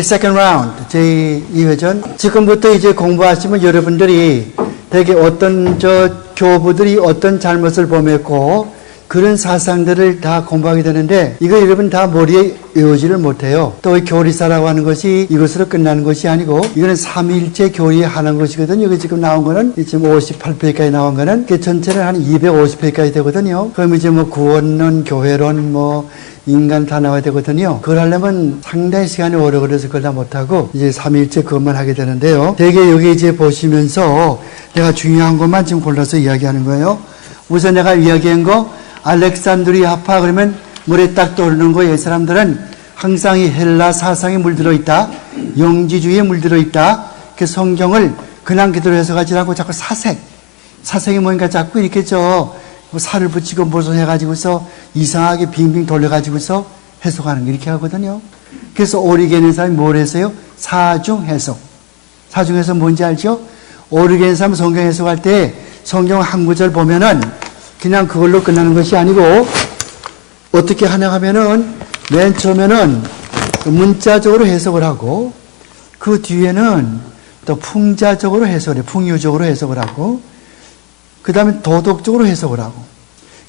second round, 제2회전. 지금부터 이제 공부하시면 여러분들이 되게 어떤 교부들이 어떤 잘못을 범했고 그런 사상들을 다 공부하게 되는데 이거 여러분 다 머리에 외우지를 못해요. 또 교리사라고 하는 것이 이것으로 끝나는 것이 아니고 이거는 삼위일체 교리에 하는 것이거든요. 여기 지금 나온 거는 지금 58페이지까지 나온 거는 전체는 한 250페이지까지 되거든요. 그럼 이제 뭐 구원론, 교회론, 뭐 인간 다 나와야 되거든요. 그걸 하려면 상당히 시간이 오래 걸려서 그걸 다 못하고 이제 삼위일체 그것만 하게 되는데요. 되게 여기 이제 보시면서 내가 중요한 것만 지금 골라서 이야기하는 거예요. 우선 내가 이야기한 거 알렉산드리아파 그러면 물에 딱 떠오르는 거예요. 이 사람들은 항상 이 헬라 사상에 물들어 있다. 영지주의에 물들어 있다. 그 성경을 그냥 그대로 해석하지 않고 자꾸 사색이 뭔가 자꾸 이렇게 살을 붙이고 무슨 해가지고서 이상하게 빙빙 돌려가지고서 해석하는 거 이렇게 하거든요. 그래서 오리게는 사람이 뭘 했어요? 사중 해석. 사중 해석 뭔지 알죠? 오리게는 사람 성경 해석할 때 성경 한 구절 보면은 그냥 그걸로 끝나는 것이 아니고 어떻게 하냐 하면은 맨 처음에는 문자적으로 해석을 하고 그 뒤에는 또 풍자적으로 해석을 해요. 풍유적으로 해석을 하고 그 다음에 도덕적으로 해석을 하고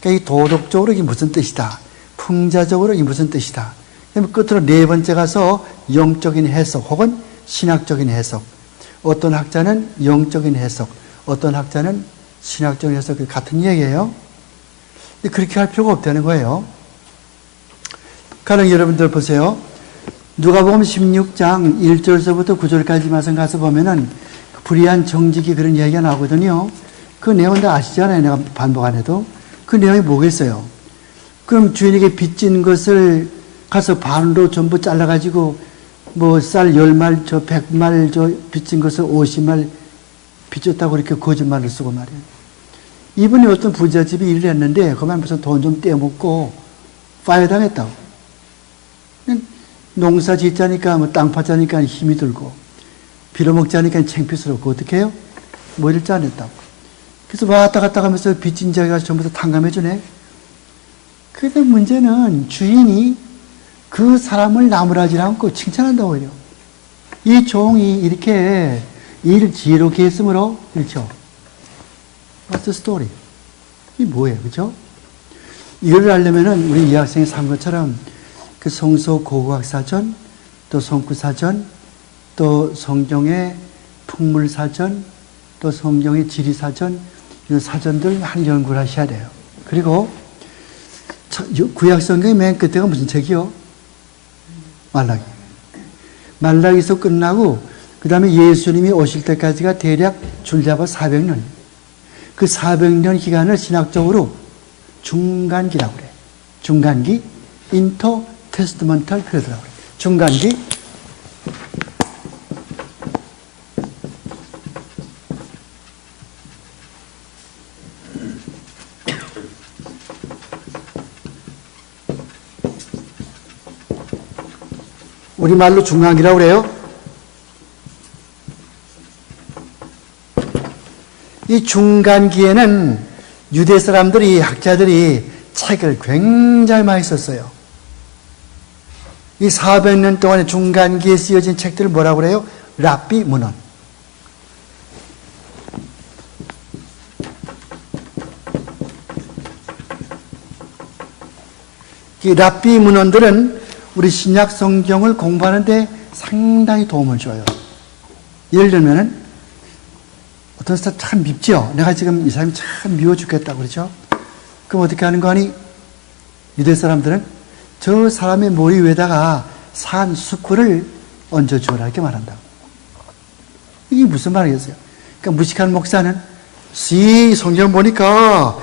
그러니까 이 도덕적으로 이게 무슨 뜻이다. 풍자적으로 이게 무슨 뜻이다. 그다음에 끝으로 네 번째 가서 영적인 해석 혹은 신학적인 해석. 어떤 학자는 영적인 해석, 어떤 학자는 신학적인 해석 같은 얘기예요. 그렇게 할 필요가 없다는 거예요. 가령 여러분들 보세요. 누가복음 16장 1절서부터 9절까지만 가서 보면은 불의한 정직이 그런 이야기가 나오거든요. 그 내용은 다 아시잖아요. 내가 반복 안 해도. 그 내용이 뭐겠어요? 그럼 주인에게 빚진 것을 가서 반으로 전부 잘라가지고 뭐 쌀 10말, 100말 빚진 것을 50말 빚졌다고 이렇게 거짓말을 쓰고 말이에요. 이분이 어떤 부잣집이 일을 했는데 그만 무슨 돈 좀 떼먹고 파이어 당했다고. 농사 짓자니까 뭐 땅 파자니까 힘이 들고 빌어먹자니까 창피스럽고 어떻게 해요? 뭐 이럴 줄 안 했다고. 그래서 왔다 갔다 가면서 빚진 자가 전부 다 탕감해주네. 그런데 문제는 주인이 그 사람을 나무라지 않고 칭찬한다고 오히려. 이 종이 이렇게 일을 지혜롭게 했으므로 그렇죠. What's the story? 이게 뭐예요? 그죠? 이걸 알려면은 우리 이 학생이 산 것처럼 그 성서 고고학사전, 또 성구사전, 또 성경의 풍물사전, 또 성경의 지리사전, 이런 사전들 많이 연구를 하셔야 돼요. 그리고 구약성경의 맨 끝에가 무슨 책이요? 말라기. 말라기에서 끝나고 그 다음에 예수님이 오실 때까지가 대략 줄잡아 400년. 그 400년 기간을 신학적으로 중간기라고 그래. 중간기, intertestamental period라고 그래. 중간기. 우리말로 중간기라고 그래요. 이 중간기에는 유대 사람들이, 학자들이 책을 굉장히 많이 썼어요. 이 400년 동안의 중간기에 쓰여진 책들을 뭐라고 그래요? 랍비 문헌. 이 랍비 문헌들은 우리 신약 성경을 공부하는데 상당히 도움을 줘요. 예를 들면은 어떤 사람 참 밉죠? 내가 지금 이 사람이 참 미워 죽겠다고 그러죠? 그럼 어떻게 하는 거 아니? 유대 사람들은 저 사람의 머리 위에다가 산 수풀을 얹어주어라 이렇게 말한다고. 이게 무슨 말이겠어요? 그러니까 무식한 목사는 성경 보니까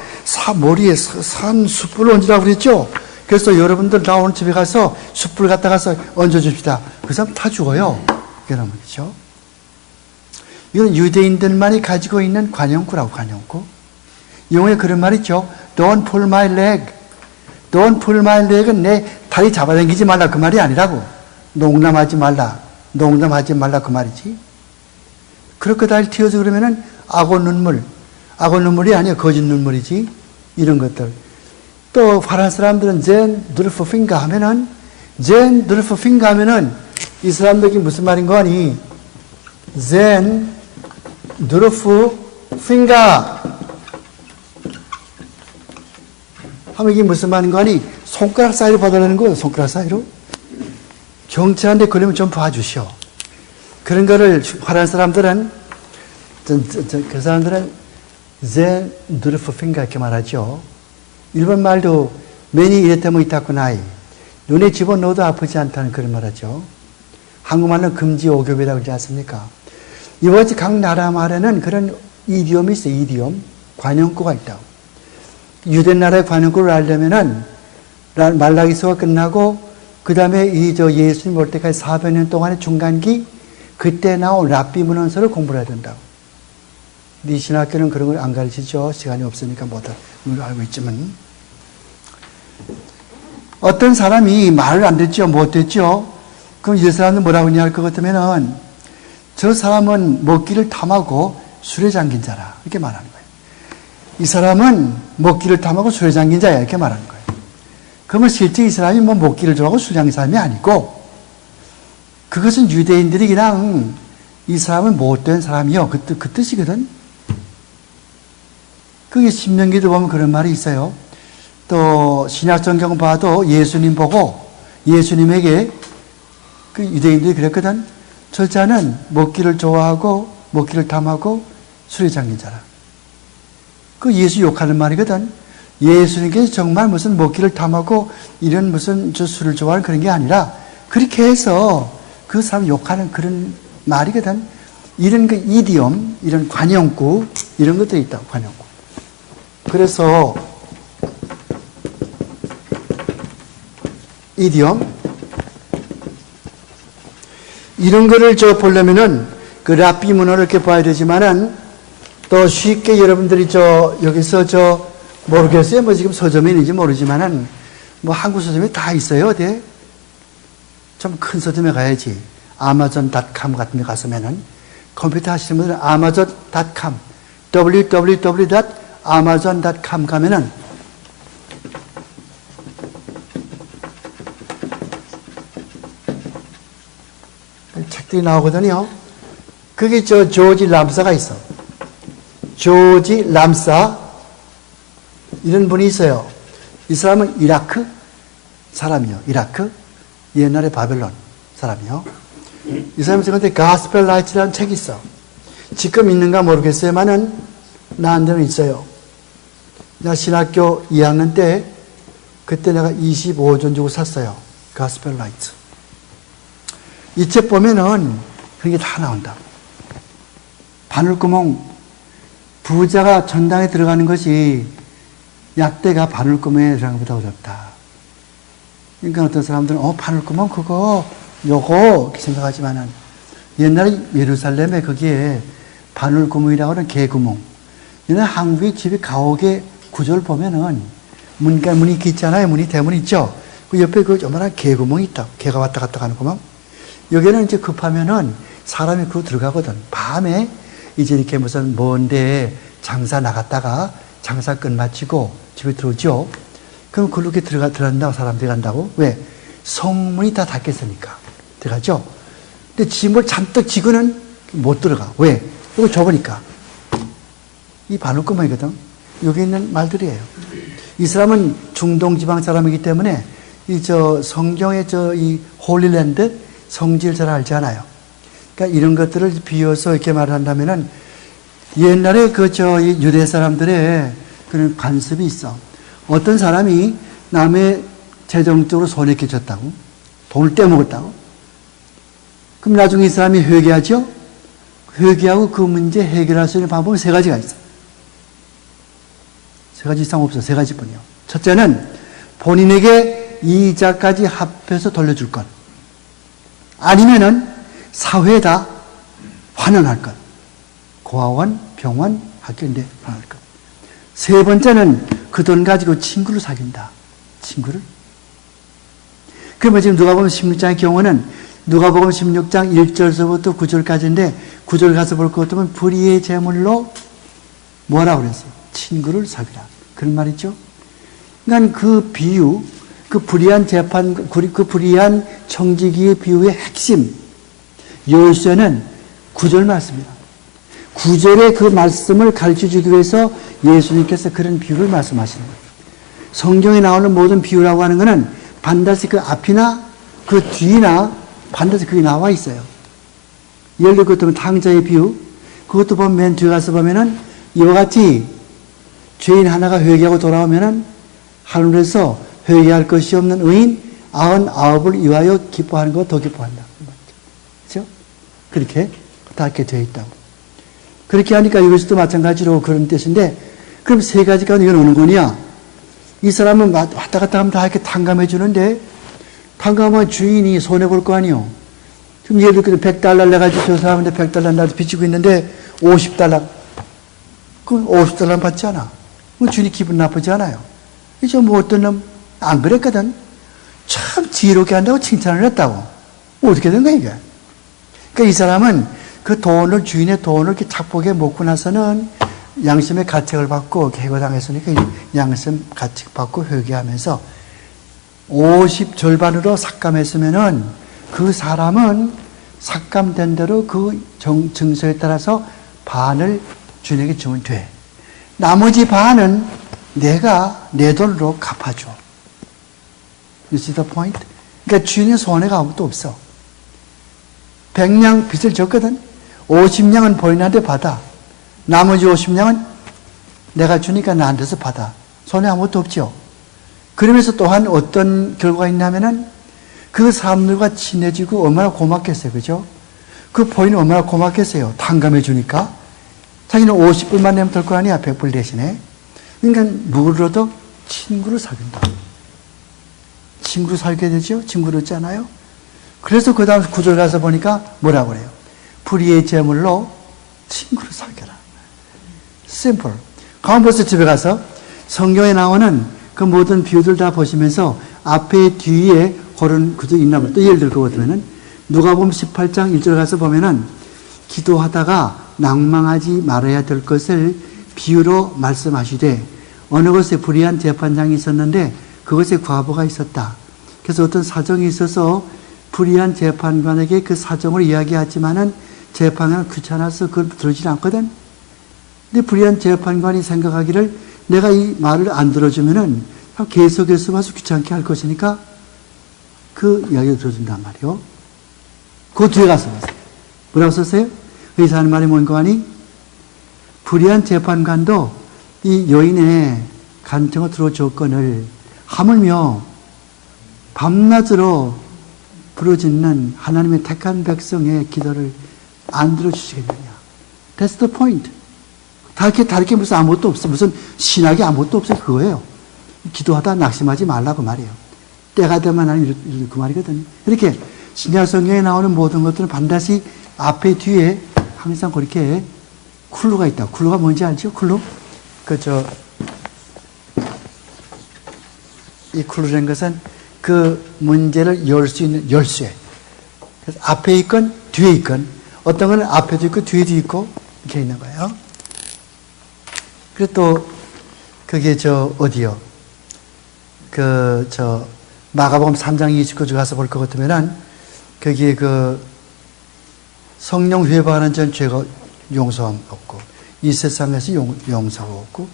머리에 산 수풀을 얹으라고 그랬죠? 그래서 여러분들 나 오늘 집에 가서 숯불 갖다 가서 얹어줍시다. 그 사람 다 죽어요. 그런 말이죠. 이건 유대인들만이 가지고 있는 관용구라고, 관용구. 영어에 그런 말 있죠. Don't pull my leg. Don't pull my leg은 내 다리 잡아당기지 말라 그 말이 아니라고. 농담하지 말라. 농담하지 말라 그 말이지. 그렇게 다리 튀어서 그러면은 악어 눈물이 아니야. 거짓 눈물이지. 이런 것들. 또 파란 사람들은 젠 드르프 핑가 하면은 이 사람들이 무슨 말인 거 아니? zen 두르프 핑가 하면 이게 무슨 말인 거 아니? 손가락 사이로 받아내는 거예요. 손가락 사이로. 경찰한테 걸리면 좀 봐주시오. 그런 거를 하는 사람들은 그 사람들은 zen 두르프 핑가 이렇게 말하죠. 일본 말도 매니 이랬다면 이타쿠나이 눈에 집어넣어도 아프지 않다는 그런 말하죠. 한국말은 금지오겹이라고 그러지 않습니까? 이같이 각 나라 말에는 그런 이디엄이 있어요. 이디엄. 관용구가 있다고. 유대 나라의 관용구를 알려면은 말라기서가 끝나고 그 다음에 예수님 올 때까지 400년 동안의 중간기 그때 나온 랍비 문헌서를 공부를 해야 된다고. 네 신학교는 그런 걸 안 가르치죠. 시간이 없으니까 못 알고 있지만. 어떤 사람이 말을 안 듣죠. 못 듣죠. 그럼 이 사람은 뭐라고 할 것 같으면은 저 사람은 먹기를 탐하고 술에 잠긴 자라. 이렇게 말하는 거예요. 이 사람은 먹기를 탐하고 술에 잠긴 자야. 이렇게 말하는 거예요. 그러면 실제 이 사람이 뭐 먹기를 좋아하고 술 잠긴 사람이 아니고 그것은 유대인들이 그냥 이 사람은 못된 사람이요. 그 뜻이거든. 그게 신명기도 보면 그런 말이 있어요. 또 신약성경 봐도 예수님 보고 예수님에게 그 유대인들이 그랬거든. 저 자는 먹기를 좋아하고 먹기를 탐하고 술에 잠긴 자라. 그 예수 욕하는 말이거든. 예수님께서 정말 무슨 먹기를 탐하고 이런 무슨 저 술을 좋아하는 그런 게 아니라 그렇게 해서 그 사람 욕하는 그런 말이거든. 이런 그 이디엄, 이런 관용구 이런 것들이 있다고. 관용구. 그래서 이디엄 이런 거를 보려면은 그 랍비 문헌을 이렇게 봐야 되지만은 또 쉽게 여러분들이 여기서 모르겠어요. 뭐 지금 서점에 있는지 모르지만은 뭐 한국 서점에 다 있어요. 어디? 좀 큰 서점에 가야지. 아마존.com 같은 데 가서면은 컴퓨터 하시는 분들은 아마존.com www.amazon.com 가면은 책들이 나오거든요. 그게 조지 람사가 있어. 조지 람사 이런 분이 있어요. 이 사람은 이라크 사람이요. 이라크 옛날에 바벨론 사람이요. 이 사람이 지금 가스펠 라이츠라는 책이 있어. 지금 있는가 모르겠어요만은 나한테는 있어요. 나 신학교 2학년 때 그때 내가 25전 주고 샀어요. 가스펠 라이츠. 이 책 보면은 그런 게 다 나온다. 바늘구멍, 부자가 전당에 들어가는 것이 약대가 바늘구멍에 들어가는 것보다 어렵다. 그러니까 어떤 사람들은 바늘구멍 요거 이렇게 생각하지만은 옛날에 예루살렘에 거기에 바늘구멍이라고 하는 개구멍. 옛날 한국의 집에 가옥의 구조를 보면은 문이 있잖아요. 대문 있죠. 그 옆에 그 요만한 개구멍이 있다. 개가 왔다 갔다 가는 구멍. 여기는 이제 급하면은 사람이 그로 들어가거든. 밤에 이제 이렇게 무슨 먼데 장사 나갔다가 장사 끝마치고 집에 들어오죠. 그럼 그렇게 들어간다고 사람들이 간다고? 왜? 성문이 다 닫혔으니까. 들어가죠? 근데 짐을 잔뜩 지고는 못 들어가. 왜? 이거 좁으니까. 이 바늘구멍이거든. 여기 있는 말들이에요. 이 사람은 중동 지방 사람이기 때문에 성경의 이 홀리랜드 성질 잘 알지 않아요. 그러니까 이런 것들을 비워서 이렇게 말을 한다면은 옛날에 이 유대 사람들의 그런 관습이 있어. 어떤 사람이 남의 재정적으로 손해 끼쳤다고, 돈을 떼먹었다고. 그럼 나중에 이 사람이 회개하죠? 회개하고 그 문제 해결할 수 있는 방법은 세 가지가 있어. 세 가지 이상 없어. 세 가지뿐이요. 첫째는 본인에게 이자까지 합해서 돌려줄 것. 아니면은 사회에다 환원할 것. 고아원, 병원, 학교인데 환원할 것. 세 번째는 그 돈 가지고 친구를 사귄다. 친구를. 그러면 지금 누가복음 16장의 경우는 누가복음 16장 1절서부터 9절까지인데 9절 가서 볼 것 같으면 불의의 제물로 뭐라고 그랬어요? 친구를 사귀라. 그런 말이죠. 그러니까 그 비유, 그 불의한 재판, 그 불의한 청지기의 비유의 핵심, 열쇠는 9절 말씀입니다. 9절의 그 말씀을 가르쳐 주기 위해서 예수님께서 그런 비유를 말씀하시는 거예요. 성경에 나오는 모든 비유라고 하는 것은 반드시 그 앞이나 그 뒤나 반드시 그게 나와 있어요. 예를 들어 그것도 탕자의 비유, 그것도 보면 맨 뒤에 가서 보면은 이와 같이 죄인 하나가 회개하고 돌아오면은 하늘에서 회개할 것이 없는 의인 99을 위하여 기뻐하는 것 더 기뻐한다. 그렇죠? 그렇게 다 이렇게 되어 있다고. 그렇게 하니까 이것도 마찬가지로 그런 뜻인데, 그럼 세 가지가 이건 어느 거냐? 이 사람은 왔다 갔다 하면 다 이렇게 탕감해 주는데, 탕감하면 주인이 손해볼 거 아니요? 지금 예를 들어 100달러 내가지고 저 사람한테 100달러 나도 빚지고 있는데 50달러, 그럼 50달러는 받지 않아. 그럼 주인이 기분 나쁘지 않아요. 이제 뭐 어떤 놈 안 그랬거든. 참 지혜롭게 한다고 칭찬을 했다고. 어떻게 된 거야 이게? 그러니까 이 사람은 그 돈을, 주인의 돈을 이렇게 착복해 먹고 나서는 양심의 가책을 받고 해고당했으니까 양심 가책 받고 회개하면서 50 절반으로 삭감했으면은 그 사람은 삭감된 대로 그 증서에 따라서 반을 주인에게 주면 돼. 나머지 반은 내가 내 돈으로 갚아줘. You see the point? 그러니까 주인의 손해가 아무것도 없어. 100냥 빚을 졌거든. 50냥은 본인한테 받아. 나머지 50냥은 내가 주니까 나한테서 받아. 손해 아무것도 없죠. 그러면서 또한 어떤 결과가 있냐면은 그 사람들과 친해지고 얼마나 고맙겠어요. 그죠? 그 본인은 얼마나 고맙겠어요. 탕감해 주니까. 자기는 50불만 내면 될 거 아니야. 100불 대신에. 그러니까 누구로도 친구를 사귄다. 친구로 살게 되죠? 친구로 있잖아요? 그래서 그 다음 구절 가서 보니까 뭐라고 그래요? 불의의 제물로 친구를 사귀라. simple. 가운데서 집에 가서 성경에 나오는 그 모든 비유들 다 보시면서 앞에 뒤에 그런 구절 있나 보다. 또 예를 들어 그거 보면은 누가복음 18장 1절 가서 보면은 기도하다가 낭망하지 말아야 될 것을 비유로 말씀하시되 어느 곳에 불의한 재판장이 있었는데 그것에 과부가 있었다. 그래서 어떤 사정이 있어서 불의한 재판관에게 그 사정을 이야기하지만은 재판관은 귀찮아서 그걸 들어주지 않거든. 근데 불의한 재판관이 생각하기를 내가 이 말을 안 들어주면은 계속해서 와서 귀찮게 할 것이니까 그 이야기를 들어준단 말이요. 그 뒤에 가서 보세요. 뭐라고 썼어요? 의사하는 말이 뭔가 하니? 불의한 재판관도 이 여인의 간청을 들어줬건을 하물며 밤낮으로 부르짖는 하나님의 택한 백성의 기도를 안 들어주시겠느냐. That's the point. 다르게 무슨 아무것도 없어. 무슨 신학이 아무것도 없어. 그거예요. 기도하다 낙심하지 말라고 말이에요. 때가 되면 하는 그 말이거든요. 이렇게 신약 성경에 나오는 모든 것들은 반드시 앞에 뒤에 항상 그렇게 쿨루가 있다. 쿨루가 뭔지 알죠? 쿨루? 이 쿨루라는 것은 그 문제를 열 수 있는 열쇠. 그래서 앞에 있건 뒤에 있건 어떤 거는 앞에도 있고 뒤에도 있고 이렇게 있는 거예요. 그리고 또 그게 어디요? 마가복음 3장 29절 가서 볼 것 같으면은 거기에 성령 회복하는 전 죄가 용서함 없고 이 세상에서 용서가 없고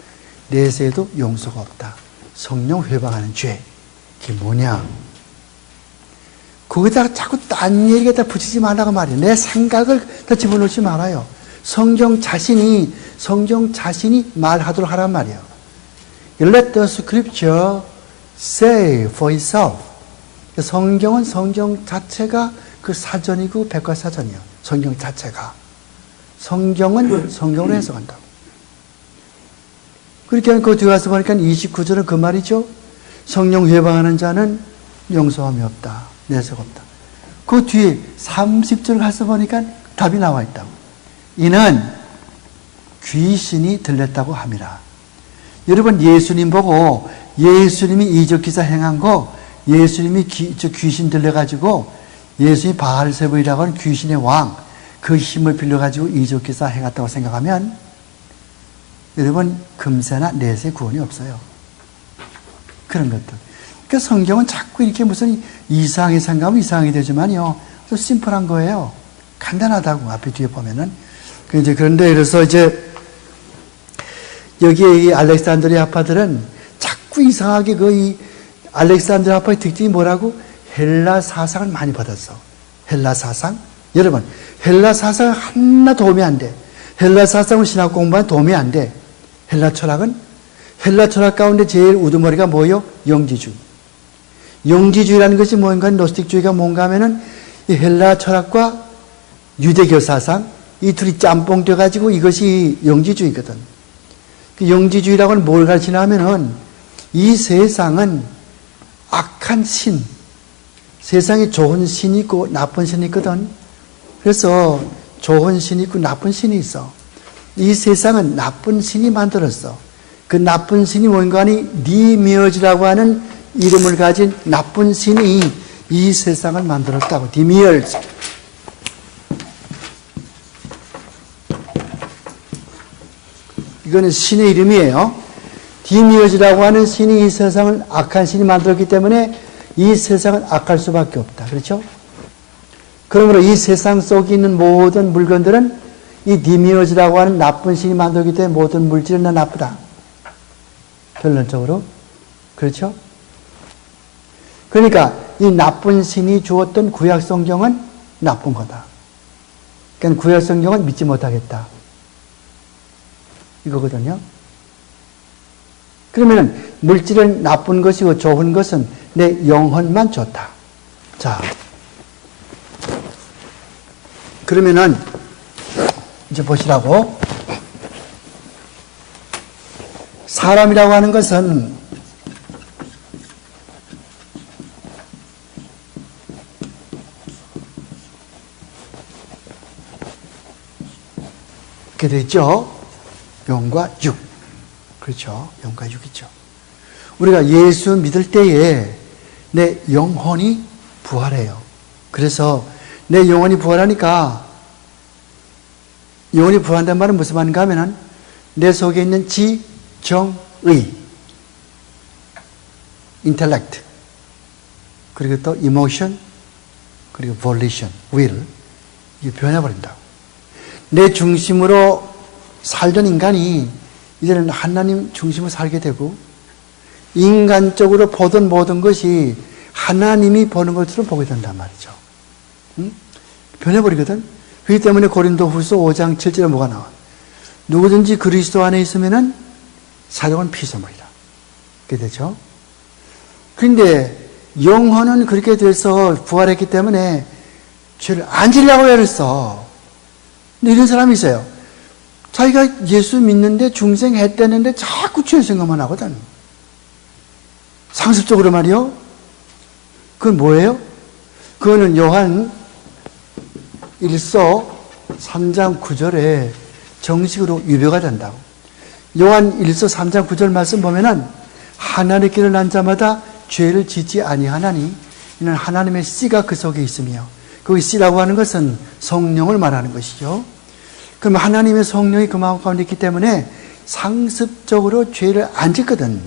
내세에도 용서가 없다. 성령 회복하는 죄. 그게 뭐냐? 거기다가 자꾸 딴 얘기에다 붙이지 말라고 말이에요. 내 생각을 다 집어넣지 말아요. 성경 자신이 말하도록 하란 말이에요. Let the scripture say for itself. 성경은 성경 자체가 그 사전이고 백과사전이에요. 성경 자체가. 성경은 성경으로 해석한다고. 그렇게 하면 그 뒤에 가서 보니까 29절은 그 말이죠. 성령 회방하는 자는 용서함이 없다. 내색 없다. 그 뒤에 30절 가서 보니까 답이 나와 있다고. 이는 귀신이 들렸다고 함이라. 여러분 예수님 보고 예수님이 이적기사 행한 거 예수님이 귀신 들려가지고 예수님이 바알세불이라고 하는 귀신의 왕 그 힘을 빌려가지고 이적기사 행했다고 생각하면 여러분 금세나 내세 구원이 없어요. 그런 것들. 그러니까 성경은 자꾸 이렇게 무슨 이상하게 생각하면 이상하게 되지만요. 또 심플한 거예요. 간단하다고 앞에 뒤에 보면은. 그런데 그래서 이제 여기에 이 알렉산드리아파들은 자꾸 이상하게 이 알렉산드리아파의 특징이 뭐라고? 헬라 사상을 많이 받았어. 헬라 사상? 여러분, 헬라 사상은 하나 도움이 안 돼. 헬라 사상은 신학 공부하는 도움이 안 돼. 헬라 철학은? 헬라 철학 가운데 제일 우두머리가 뭐예요? 영지주의. 영지주의라는 것이 뭔가, 노스틱주의가 뭔가 하면은 이 헬라 철학과 유대교 사상, 이 둘이 짬뽕 돼가지고 이것이 영지주의거든. 그 영지주의라고는 뭘 가르치냐 하면은 이 세상은 악한 신, 세상에 좋은 신이 있고 나쁜 신이 있거든. 그래서 좋은 신이 있고 나쁜 신이 있어. 이 세상은 나쁜 신이 만들었어. 그 나쁜 신이 뭔가 하니 디미얼즈라고 하는 이름을 가진 나쁜 신이 이 세상을 만들었다고. 디미얼즈. 이거는 신의 이름이에요. 디미얼즈라고 하는 신이 이 세상을 악한 신이 만들었기 때문에 이 세상은 악할 수밖에 없다. 그렇죠? 그러므로 이 세상 속에 있는 모든 물건들은 이 디미얼즈라고 하는 나쁜 신이 만들기 때문에 모든 물질은 다 나쁘다. 결론적으로. 그렇죠? 그러니까 이 나쁜 신이 주었던 구약 성경은 나쁜 거다. 그러니까 구약 성경은 믿지 못하겠다. 이거거든요. 그러면 물질은 나쁜 것이고 좋은 것은 내 영혼만 좋다. 자, 그러면은 이제 보시라고. 사람이라고 하는 것은 이렇게 되어 있죠. 영과 육. 그렇죠. 영과 육이죠. 우리가 예수 믿을 때에 내 영혼이 부활해요. 그래서 내 영혼이 부활하니까, 영혼이 부활한다는 말은 무슨 말인가 하면은 내 속에 있는 지, 정, 의, intellect, 그리고 또 emotion, 그리고 volition, will, 이게 변해버린다. 내 중심으로 살던 인간이 이제는 하나님 중심으로 살게 되고, 인간적으로 보던 모든 것이 하나님이 보는 것처럼 보게 된단 말이죠. 응? 변해버리거든. 그렇기 때문에 고린도후서 5장 7절에 뭐가 나와? 누구든지 그리스도 안에 있으면은 사령은 피조물이다. 그렇게 되죠. 그런데 영혼은 그렇게 돼서 부활했기 때문에 죄를 안 지려고 했어. 근데 이런 사람이 있어요. 자기가 예수 믿는데 중생했다는데 자꾸 죄 생각만 하거든. 상습적으로 말이요. 그건 뭐예요? 그거는 요한 1서 3장 9절에 정식으로 유배가 된다고. 요한 1서 3장 9절 말씀 보면은 하나님의 길을 난 자마다 죄를 짓지 아니하나니 이는 하나님의 씨가 그 속에 있으며, 그 씨라고 하는 것은 성령을 말하는 것이죠. 그럼 하나님의 성령이 그 마음 가운데 있기 때문에 상습적으로 죄를 안 짓거든.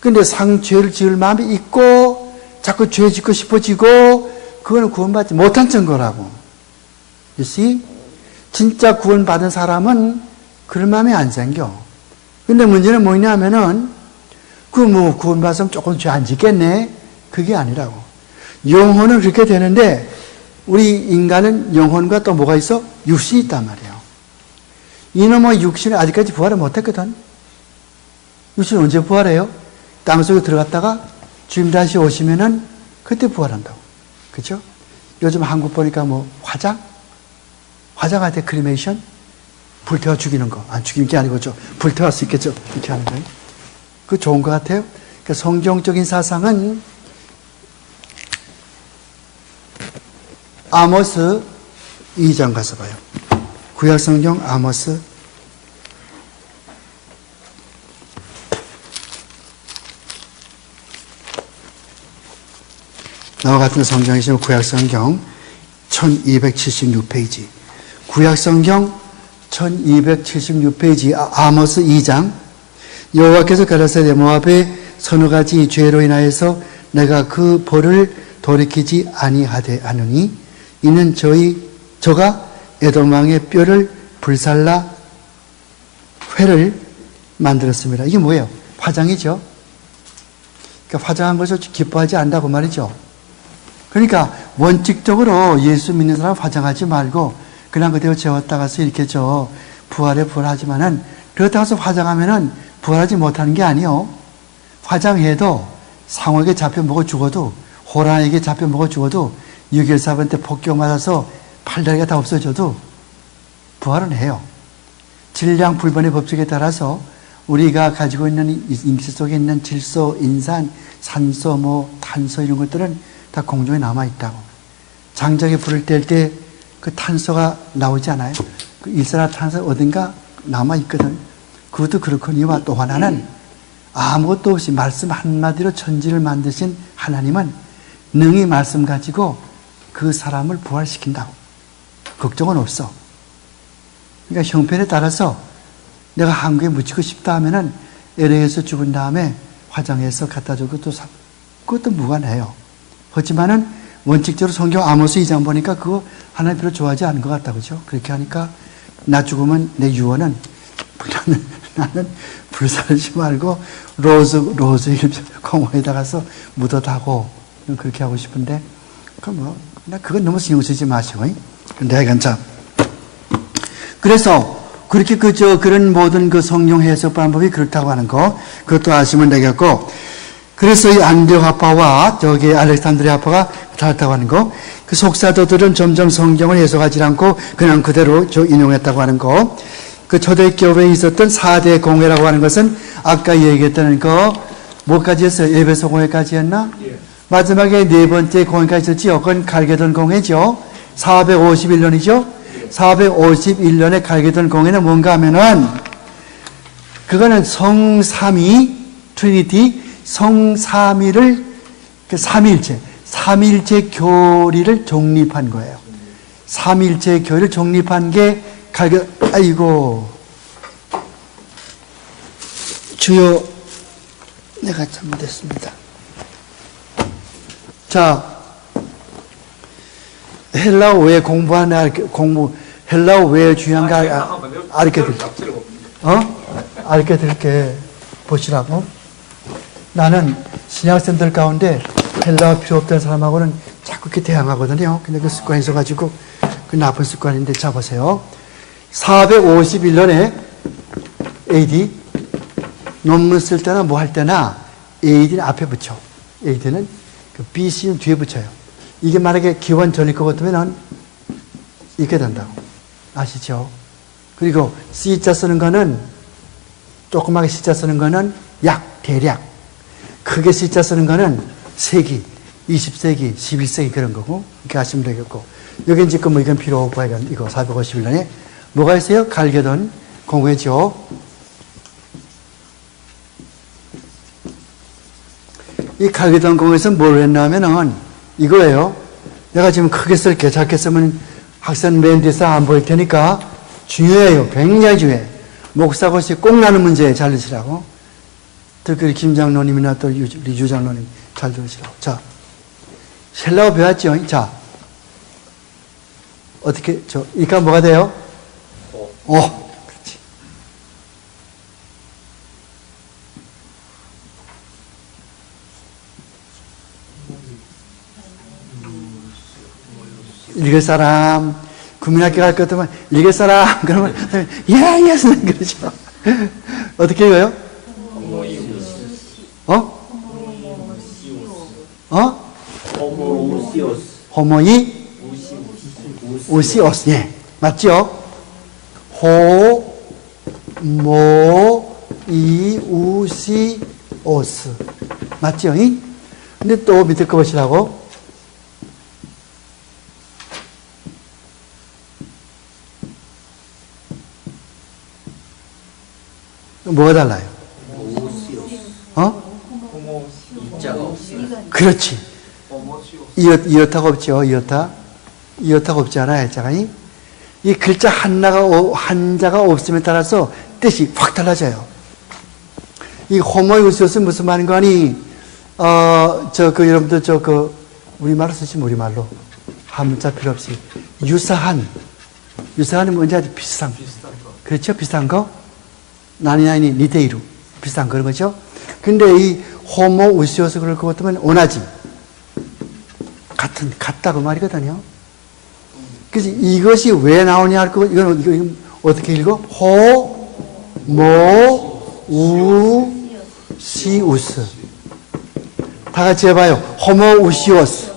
근데 죄를 지을 마음이 있고 자꾸 죄 짓고 싶어지고, 그거는 구원받지 못한 증거라고. You see? 진짜 구원받은 사람은 그런 마음이 안 생겨. 근데 문제는 뭐냐 하면은, 구원받으면 조금 죄 안 짓겠네? 그게 아니라고. 영혼은 그렇게 되는데, 우리 인간은 영혼과 또 뭐가 있어? 육신이 있단 말이에요. 이놈의 육신은 아직까지 부활을 못했거든. 육신은 언제 부활해요? 땅속에 들어갔다가 주님 다시 오시면은 그때 부활한다고. 그렇죠? 요즘 한국 보니까 뭐 화장할 때 크리메이션? 불태워 죽이는 거. 안 죽이는 게 아니고 불태울 수 있겠죠. 이렇게 하는 거예요. 그거 좋은 것 같아요. 그러니까 성경적인 사상은 아모스 2장 가서 봐요. 구약성경 아모스 나와 같은 성경이시면 구약성경 1276페이지. 구약성경 1276페이지 아모스 2장. 여호와께서 가라사대 모압의 서너 가지 죄로 인하여서 내가 그 벌을 돌이키지 아니하되 하느니 이는 저가 에돔 왕의 뼈를 불살라 회를 만들었습니다. 이게 뭐예요? 화장이죠. 그러니까 화장한 것을 기뻐하지 않는다고 말이죠. 그러니까 원칙적으로 예수 믿는 사람 화장하지 말고 그냥 그대로 재웠다 가서 이렇게 부활에 부활하지만은 그렇다고 해서 화장하면은 부활하지 못하는 게 아니요. 화장해도 상어에게 잡혀 먹어 죽어도 호랑이에게 잡혀 먹어 죽어도 유결사한테 폭격 맞아서 팔다리가 다 없어져도 부활은 해요. 질량 불변의 법칙에 따라서 우리가 가지고 있는 인체 속에 있는 질소, 인산, 산소, 탄소 이런 것들은 다 공중에 남아 있다고. 장작에 불을 뗄 때 그 탄소가 나오지 않아요? 그 일산화탄소 어딘가 남아 있거든. 그것도 그렇거니와 또 하나는 아무것도 없이 말씀 한마디로 천지를 만드신 하나님은 능히 말씀 가지고 그 사람을 부활시킨다고. 걱정은 없어. 그러니까 형편에 따라서 내가 한국에 묻히고 싶다 하면은 LA에서 죽은 다음에 화장해서 갖다 주고 그것도 무관해요. 하지만은 원칙적으로 성경 아모스 2장 보니까 그거 하나님 별로 좋아하지 않은 것 같다, 그죠? 그렇게 하니까 나 죽으면 내 유언은 나는 불살지 말고 로즈 공원에다 가서 묻어다고 그렇게 하고 싶은데 그건 너무 신경 쓰지 마시고. 근데 하여간 참. 그래서 그렇게 그런 모든 그 성경 해석 방법이 그렇다고 하는 거, 그것도 아시면 되겠고, 그래서 이 안디옥 아파와 알렉산드리아 아파가 다르다고 하는 거, 그 속사도들은 점점 성경을 해석하지 않고 그냥 그대로 인용했다고 하는 거, 그 초대교회에 있었던 4대 공회라고 하는 것은 아까 얘기했던 뭐까지 했어요? 에베소 공회까지 했나? 예. 마지막에 네 번째 공회까지 했지요. 그건 갈게돈 공회죠. 451년이죠. 451년에 갈게돈 공회는 뭔가 하면은 그거는 성삼위 트리니티 성삼위를 삼일체 교리를 정립한 거예요. 삼일체 교리를 정립한 게 아이고 주요 내가 잘못했습니다. 자, 헬라어 왜 헬라어 왜 중요한가 알게 될게 보시라고. 나는 신학생들 가운데 헬라어 필요 없던 사람하고는 자꾸 이렇게 대항하거든요. 근데 그 습관이 있어가지고 그 나쁜 습관인데 자 보세요. 451년에 AD 논문 쓸 때나 뭐 할 때나 AD는 앞에 붙여. AD는 그 BC는 뒤에 붙여요. 이게 만약에 기원 전일 것 같으면 이렇게 된다고. 아시죠? 그리고 C자 쓰는 거는 조그맣게 C자 쓰는 거는 대략. 크게 C자 쓰는 거는 세기, 20세기, 11세기 그런 거고. 이렇게 하시면 되겠고. 여기 지금 이건 필요 없고 이거 451년에 뭐가 있어요? 갈게돈 공회죠. 이 갈게돈 공회에서 뭘 했냐면은 이거예요. 내가 지금 크게 쓸게. 작게 쓰면 학생 맨 뒤에서 안 보일 테니까 중요해요. 굉장히 중요해. 목사고시 꼭 나는 문제 잘 들으시라고. 특히 김장로님이나 또 유장로님 잘 들으시라고. 자, 헬라어 배웠죠? 자, 어떻게, 이까 뭐가 돼요? 그렇지. 읽을 사람, 국민학교 갈 것 같으면 읽을 사람, 그러면, 예, 그러죠. 어떻게 읽어요? 호모이우시오스. 예. 맞죠? 호모이우시오스. 맞죠? 근데 또 밑에 거 보시라고. 뭐가 달라요? 그렇지. 이어타가 없죠. 이어타가 없잖아요. 이 글자 한자가 없음에 따라서 뜻이 확 달라져요. 이 호모우시오스는 무슨 말인 거니? 여러분들 우리말로 쓰시면 우리말로. 한문자 필요 없이. 유사한은 뭔지 아주 비슷한 거. 그렇죠? 비슷한 거? 나니, 니데이루. 비슷한 그런 거죠? 근데 이 호모우시오스 그럴 것 같으면 오나지. 같다고 말이거든요. 그래서 이것이 왜 나오냐 할 거, 이건 어떻게 읽어? 호모우시우스. 다 같이 해봐요. 호모우시오스.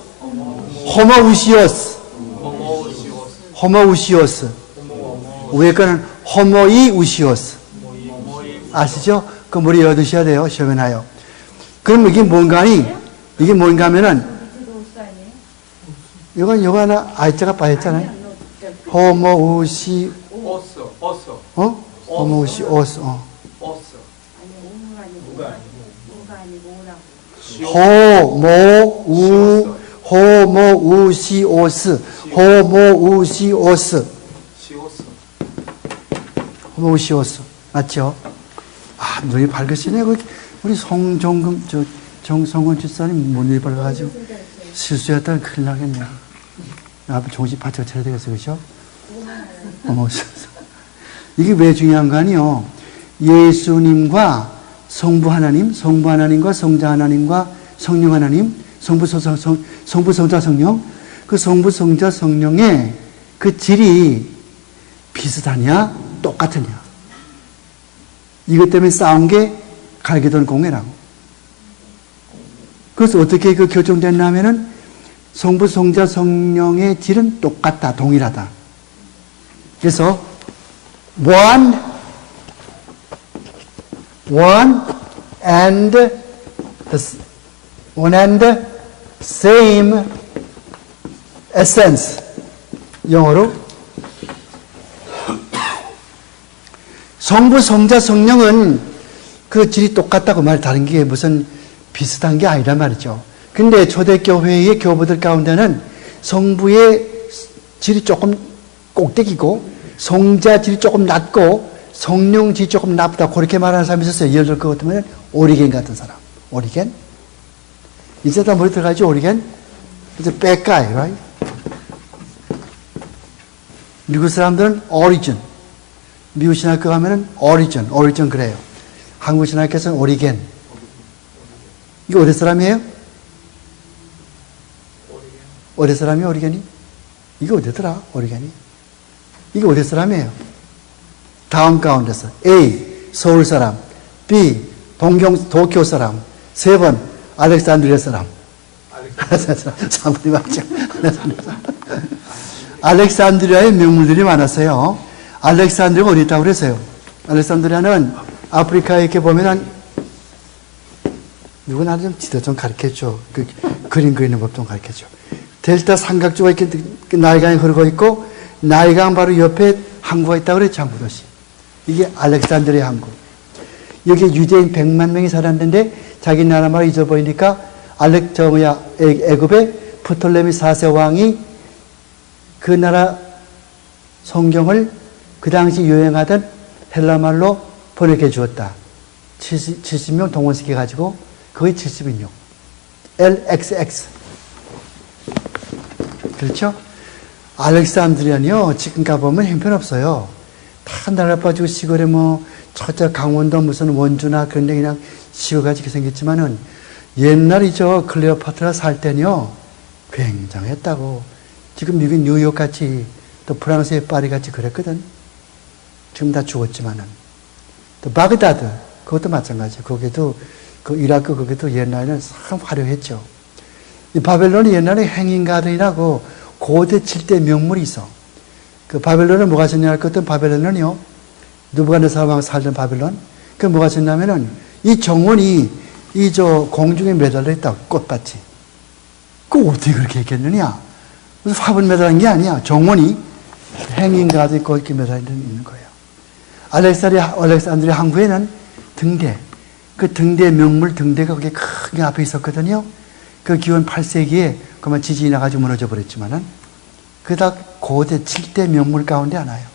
호모우시오스. 위에 거는 호모이우시오스. 아시죠? 그 머리 열어두셔야 돼요. 시험에 나요. 그럼 이게 뭔가니? 이게 뭔가 하면은, 이건 요거 하나, 아이자가 빠졌잖아요. 호모우시, 호모우시오스, 호모우시오스. 맞죠? 아, 눈이 밝으시네. 우리 정성근 집사님 눈이 밝아가지고 실수했다면 큰일 나겠네요. 앞에 정신 바짝 차려야 되겠어요. 그죠? 이게 왜 중요한 거 아니요? 예수님과 성부 하나님과 성자 하나님과 성령 하나님, 성부, 성자, 성령, 그 성부, 성자, 성령의 그 질이 비슷하냐, 똑같으냐. 이것 때문에 싸운 게 갈게돈 공회라고. 그래서 어떻게 그 결정됐나 하면은 성부, 성자, 성령의 질은 똑같다, 동일하다. 그래서 one and same essence. 영어로 성부, 성자, 성령은 그 질이 똑같다고 말 다른 게 무슨 비슷한 게 아니란 말이죠. 근데 초대교회의 교부들 가운데는 성부의 질이 조금 꼭대기고 성자 질이 조금 낮고 성령 질이 조금 나쁘다 그렇게 말하는 사람이 있었어요. 예를 들 것 같으면 오리겐 같은 사람. 오리겐? 이제 다 머리 들어가죠. 오리겐? 이제 bad guy, right? 미국 사람들은 origin. 미국 신학교 가면은 origin 그래요. 한국 신학교에서는 오리겐. 이거 어디 사람이에요? 어디 사람이에요, 오리겐이? 이거 어디더라, 오리겐이? 이거 어디 사람이에요? 다음 가운데서 A, 서울 사람, B, 도쿄 사람, 3번, 알렉산드리아 사람. 3번이 맞죠? 알렉산드리아에 명물들이 많았어요. 알렉산드리아가 어디 있다고 그랬어요? 알렉산드리아는 아프리카에 이렇게 보면은 누구나 좀 지도 좀 가르쳐줘. 그 그림 그리는 법 좀 가르쳐줘. 델타 삼각조가 이렇게 나일강이 흐르고 있고 나일강 바로 옆에 항구가 있다고 그랬죠. 항구도시. 이게 알렉산드리아 항구. 여기 유대인 100만 명이 살았는데 자기 나라 말 잊어버리니까 애굽의 프톨레미 4세 왕이 그 나라 성경을 그 당시 유행하던 헬라말로 번역해 주었다. 70명 동원시켜 가지고 거의 70인용. LXX. 그렇죠? 알렉산드리아는요, 지금 가보면 형편없어요. 다 나라 빠지고 시골에 저쪽 강원도 무슨 원주나 그런 데 그냥 시골같이 생겼지만은 옛날이죠. 클레오파트라 살 때는요, 굉장했다고. 지금 미국 뉴욕 같이 또 프랑스의 파리 같이 그랬거든. 지금 다 죽었지만은. 또 바그다드, 그것도 마찬가지예요. 거기도, 그 이라크 거기도 옛날에는 참 화려했죠. 이 바벨론이 옛날에 행인가든이라고 고대 7대 명물이 있어. 그 바벨론은 뭐가 있었냐 할 것은 바벨론은요, 느부갓네살왕 살던 바벨론. 그 뭐가 있었냐면은 이 정원이 공중에 매달려 있다고, 꽃밭이. 그 어떻게 그렇게 했겠느냐? 무슨 화분 매달린 게 아니야. 정원이 행인가도 있고 이렇게 매달려 있는 거예요. 알렉산드리아 항구에는 등대, 그 등대 명물 등대가 그게 크게 앞에 있었거든요. 그 기원 8세기에 그만 지진이 나가지고 무너져 버렸지만은 그닥 고대 7대 명물 가운데 하나예요.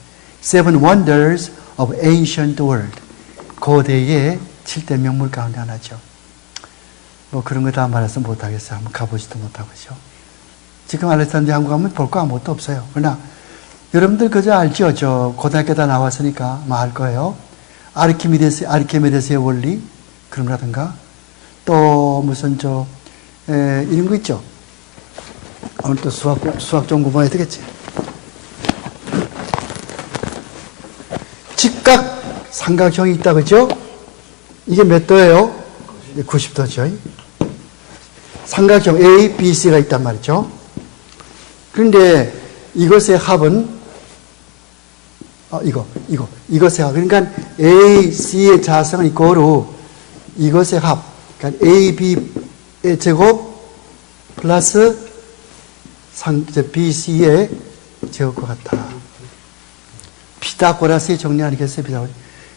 Seven Wonders of Ancient World. 고대의 7대 명물 가운데 하나죠. 뭐 그런 거 다 말해서 못하겠어요. 한번 가보지도 못하고죠. 지금 알렉산드리아 한국 가면 볼 거 아무것도 없어요. 그러나 여러분들 그저 알죠? 저 고등학교 다 나왔으니까 뭐 알 거예요. 아르키메데스의 원리 그런 거라든가 또 무슨 이런 거 있죠. 오늘 또 수학 좀 공부해야 되겠지. 직각 삼각형이 있다 그죠? 이게 몇 도예요? 90도죠. 삼각형 A, B, C가 있단 말이죠. 그런데 이것의 합은 이것의 합. 그러니까 A, C의 자성은 이거로 이것의 합. 그러니까 A, B의 제곱 플러스 B, C의 제곱과 같다. 피타고라스의 정리 아니겠어요?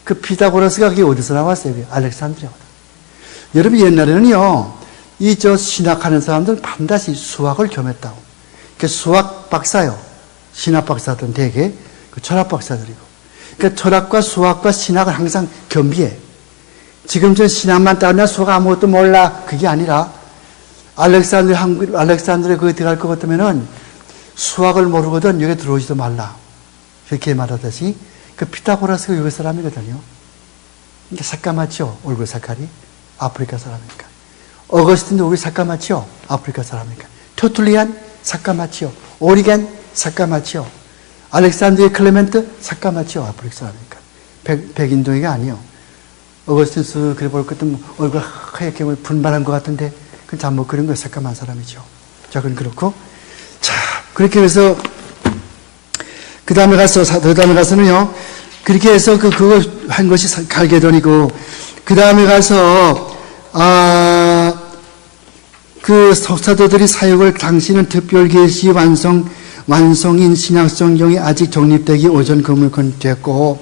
그 피타고라스가 그게 어디서 나왔어요? 알렉산드리아. 여러분 옛날에는요, 신학하는 사람들은 반드시 수학을 겸했다고. 그 수학 박사요. 신학 박사들은 대개 그 철학 박사들이고. 그러니까 철학과 수학과 신학을 항상 겸비해. 지금 전 신학만 따르면 수학 아무것도 몰라. 그게 아니라 알렉산드리아 거기 들어갈 것 같으면은 수학을 모르거든 여기 들어오지도 말라. 그렇게 말하듯이 그 피타고라스가 여기 사람이거든요. 이게 새까맣죠? 얼굴 색깔이. 아프리카 사람이니까. 어거스틴도 얼굴 새까맣죠? 아프리카 사람이니까. 토툴리안 새까맣죠? 오리겐 새까맣죠? 알렉산드리아 클레멘트 새까맣죠? 아프리카 사람이니까. 백인동이가 아니요. 어거스틴스 그래 볼 것도 얼굴 하얗게 분발한 것 같은데 그건 잘못 그린 거 새까만 사람이죠. 자, 그건 그렇고. 자, 그렇게 해서 그 다음에 가서는요, 그렇게 해서 그거 한 것이 갈게돈이고, 그 다음에 가서, 그 석사도들이 사역을 당신은 특별계시 완성인 신약성경이 아직 정립되기 오전 금을 됐고,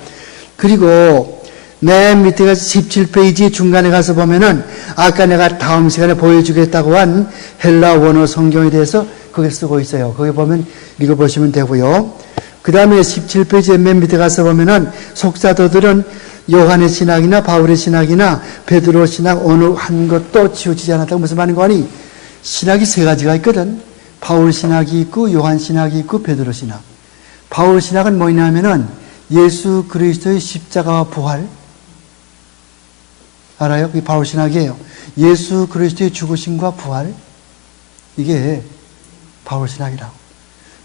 그리고 맨 밑에 가서 17페이지 중간에 가서 보면은, 아까 내가 다음 시간에 보여주겠다고 한 헬라 원어 성경에 대해서 거기 쓰고 있어요. 거기 보면 읽어보시면 되고요. 그 다음에 17페이지 맨 밑에 가서 보면은 속사도들은 요한의 신학이나 바울의 신학이나 베드로 신학 어느 한 것도 치우치지 않았다고 무슨 말인 거 아니? 신학이 세 가지가 있거든. 바울 신학이 있고 요한 신학이 있고 베드로 신학. 바울 신학은 뭐냐면은 예수 그리스도의 십자가와 부활. 알아요? 그게 바울 신학이에요. 예수 그리스도의 죽으심과 부활. 이게 바울 신학이라고.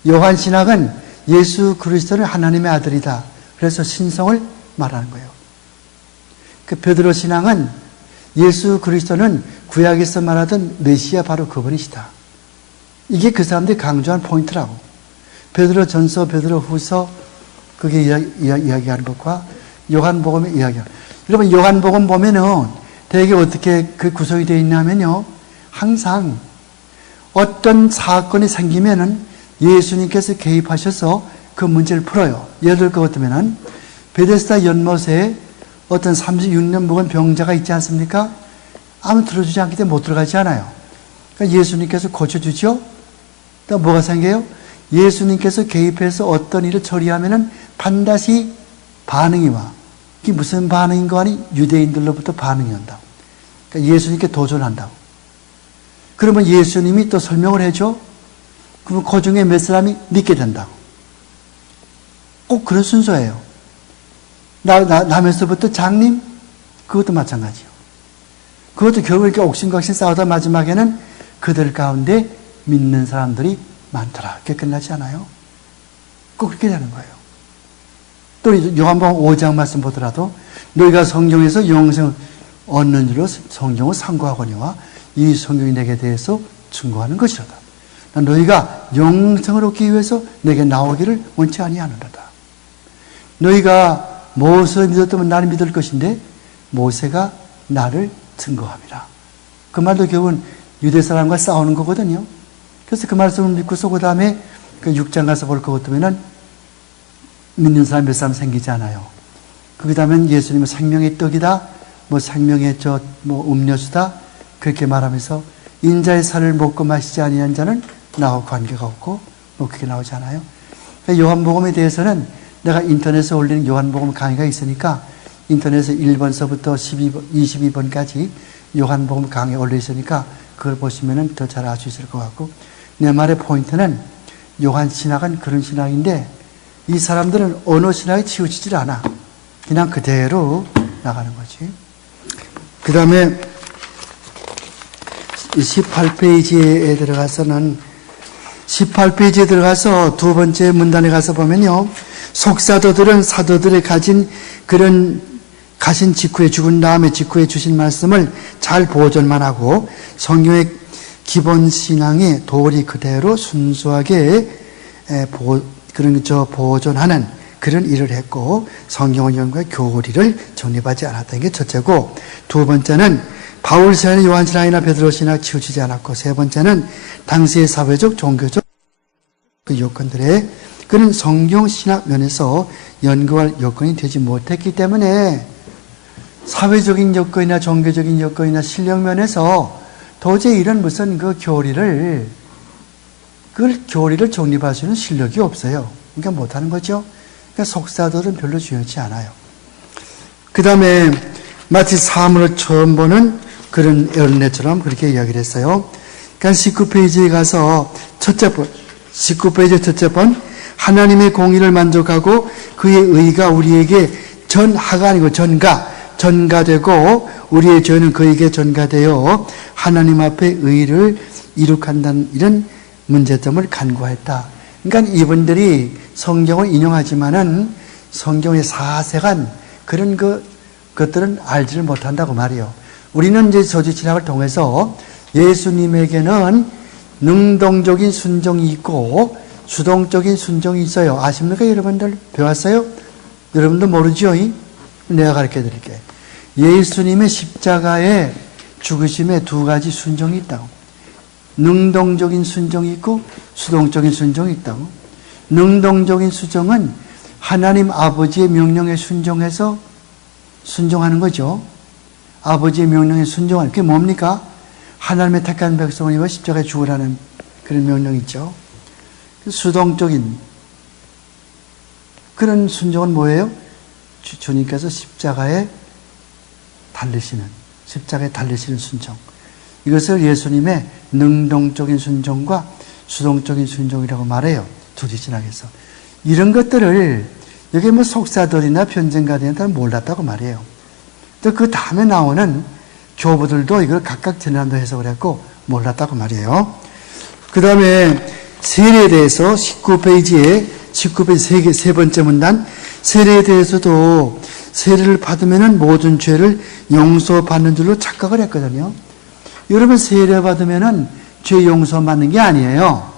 요한 신학은 예수 그리스도는 하나님의 아들이다. 그래서 신성을 말하는 거예요. 그 베드로 신앙은 예수 그리스도는 구약에서 말하던 메시아 바로 그분이시다. 이게 그 사람들이 강조한 포인트라고. 베드로 전서, 베드로 후서 그게 이야기하는 것과 요한복음의 이야기하는. 여러분 요한복음 보면은 되게 어떻게 그 구성이 되어 있냐면요. 항상 어떤 사건이 생기면은 예수님께서 개입하셔서 그 문제를 풀어요. 예를 들 것 같으면은 베데스다 연못에 어떤 36년 묵은 병자가 있지 않습니까? 아무 들어주지 않기 때문에 못 들어가지 않아요. 그러니까 예수님께서 고쳐주죠. 또 뭐가 생겨요? 예수님께서 개입해서 어떤 일을 처리하면은 반드시 반응이 와. 이게 무슨 반응인 거 아니? 유대인들로부터 반응이 온다고. 그러니까 예수님께 도전한다고. 그러면 예수님이 또 설명을 해줘. 그럼 그 중에 몇 사람이 믿게 된다고. 꼭 그런 순서예요. 남에서부터 장님, 그것도 마찬가지요. 그것도 결국 이렇게 옥신각신 싸우다 마지막에는 그들 가운데 믿는 사람들이 많더라. 그렇게 끝나지 않아요? 꼭 그렇게 되는 거예요. 또 요한복음 5장 말씀 보더라도 너희가 성경에서 영생을 얻는 일로 성경을 상고하거니와 이 성경이 내게 대해서 증거하는 것이로다. 너희가 영생을 얻기 위해서 내게 나오기를 원치 아니하노라다. 너희가 모세를 믿었다면 나를 믿을 것인데 모세가 나를 증거함이라. 그 말도 결국은 유대 사람과 싸우는 거거든요. 그래서 그 말씀을 믿고서 그 다음에 그 6장 가서 볼 것 같으면은 믿는 사람 몇 사람 생기지 않아요. 그 다음엔 예수님은 생명의 떡이다, 뭐 생명의 음료수다, 그렇게 말하면서 인자의 살을 먹고 마시지 아니한 자는 나하고 관계가 없고, 뭐 그렇게 나오지 않아요. 요한복음에 대해서는 내가 인터넷에 올리는 요한복음 강의가 있으니까 인터넷에 1번서부터 22번까지 요한복음 강의에 올려 있으니까 그걸 보시면 더 잘 알 수 있을 것 같고, 내 말의 포인트는 요한 신학은 그런 신학인데 이 사람들은 어느 신학에 치우치질 않아. 그냥 그대로 나가는 거지. 그 다음에 18페이지에 들어가서 두 번째 문단에 가서 보면요. 속사도들은 사도들이 가신 직후에 죽은 다음에 직후에 주신 말씀을 잘 보존만 하고 성경의 기본 신앙의 도리 그대로 순수하게 보존하는 그런 일을 했고, 성경을 연구해 교리를 정립하지 않았다는 게 첫째고, 두 번째는 바울 신학이나 요한 신학이나 베드로 신학 치우치지 않았고, 세 번째는 당시의 사회적 종교적 그 요건들에 그는 성경 신학 면에서 연구할 여건이 되지 못했기 때문에 사회적인 여건이나 종교적인 여건이나 실력 면에서 도저히 이런 무슨 교리를 정립할 수 있는 실력이 없어요. 그러니까 못하는 거죠. 그러니까 속사들은 별로 중요하지 않아요. 그 다음에 마치 사물을 처음 보는 그런 어린애처럼 그렇게 이야기를 했어요. 그러니까 19페이지에 가서 19페이지 첫째 번, 하나님의 공의를 만족하고 그의 의가 우리에게 전하가 아니고 전가되고 우리의 죄는 그에게 전가되어 하나님 앞에 의를 이룩한다는 이런 문제점을 간구했다. 그러니까 이분들이 성경을 인용하지만은 성경의 사색한 그런 것들은 알지를 못한다고 말이에요. 우리는 이제 저지신학을 통해서 예수님에게는 능동적인 순종이 있고 수동적인 순종이 있어요. 아십니까? 여러분들 배웠어요? 여러분도 모르죠? 내가 가르쳐 드릴게요. 예수님의 십자가의 죽으심에 두 가지 순종이 있다고. 능동적인 순종이 있고 수동적인 순종이 있다고. 능동적인 순종은 하나님 아버지의 명령에 순종해서 순종하는 거죠. 아버지의 명령에 순종하는, 그게 뭡니까? 하나님의 택한 백성을 위해 십자가에 죽으라는 그런 명령이죠. 수동적인 그런 순종은 뭐예요? 주님께서 십자가에 달리시는 순종. 이것을 예수님의 능동적인 순종과 수동적인 순종이라고 말해요. 조지신학에서. 이런 것들을 여기 뭐 속사들이나 변증가들이나 몰랐다고 말해요. 또 그 다음에 나오는 교부들도 이걸 각각 전환도 해석을 했고 몰랐다고 말이에요. 그 다음에 세례에 대해서 19페이지 세 번째 문단, 세례에 대해서도 세례를 받으면 모든 죄를 용서받는 줄로 착각을 했거든요. 여러분, 세례 받으면 죄 용서받는 게 아니에요.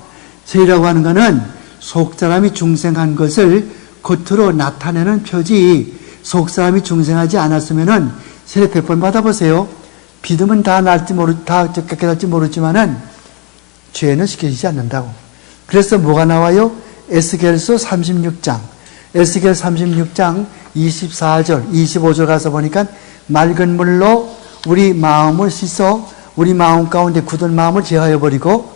세례라고 하는 거는 속사람이 중생한 것을 겉으로 나타내는 표지, 속사람이 중생하지 않았으면 세례 100번 받아보세요. 믿으면 다 깨달을지 모르지만은 죄는 시켜지지 않는다고. 그래서 뭐가 나와요? 에스겔서 36장 24절, 25절 가서 보니까 맑은 물로 우리 마음을 씻어 우리 마음 가운데 굳은 마음을 제하여 버리고,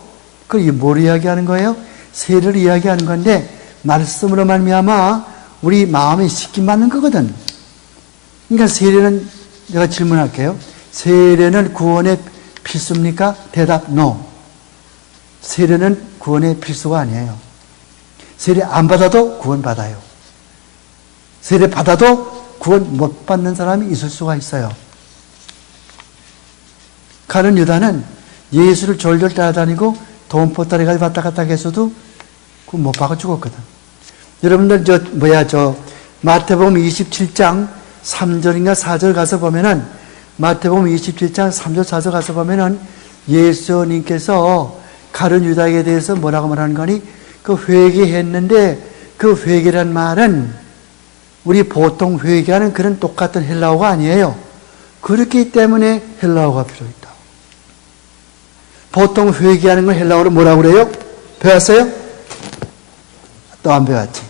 그게 뭘 이야기하는 거예요? 세례를 이야기하는 건데 말씀으로 말미암아 우리 마음이 씻김 받는 거거든. 그러니까 세례는, 내가 질문할게요. 세례는 구원의 필수입니까? 대답 NO. 세례는 구원의 필수가 아니에요. 세례 안 받아도 구원 받아요. 세례 받아도 구원 못 받는 사람이 있을 수가 있어요. 가룟 유다는 예수를 졸졸 따라다니고 돈 보따리까지 왔다 갔다 했어도 그거 못 받아 죽었거든. 여러분들 마태복음 27장 3절인가 4절 가서 보면은, 마태복음 27장 3절 4절 가서 보면은 예수님께서 가룟 유다에 대해서 뭐라고 말하는 거니? 그 회개했는데 그 회개란 말은 우리 보통 회개하는 그런 똑같은 헬라어가 아니에요. 그렇기 때문에 헬라어가 필요했다. 보통 회개하는 걸 헬라어로 뭐라고 그래요? 배웠어요? 또 안 배웠지?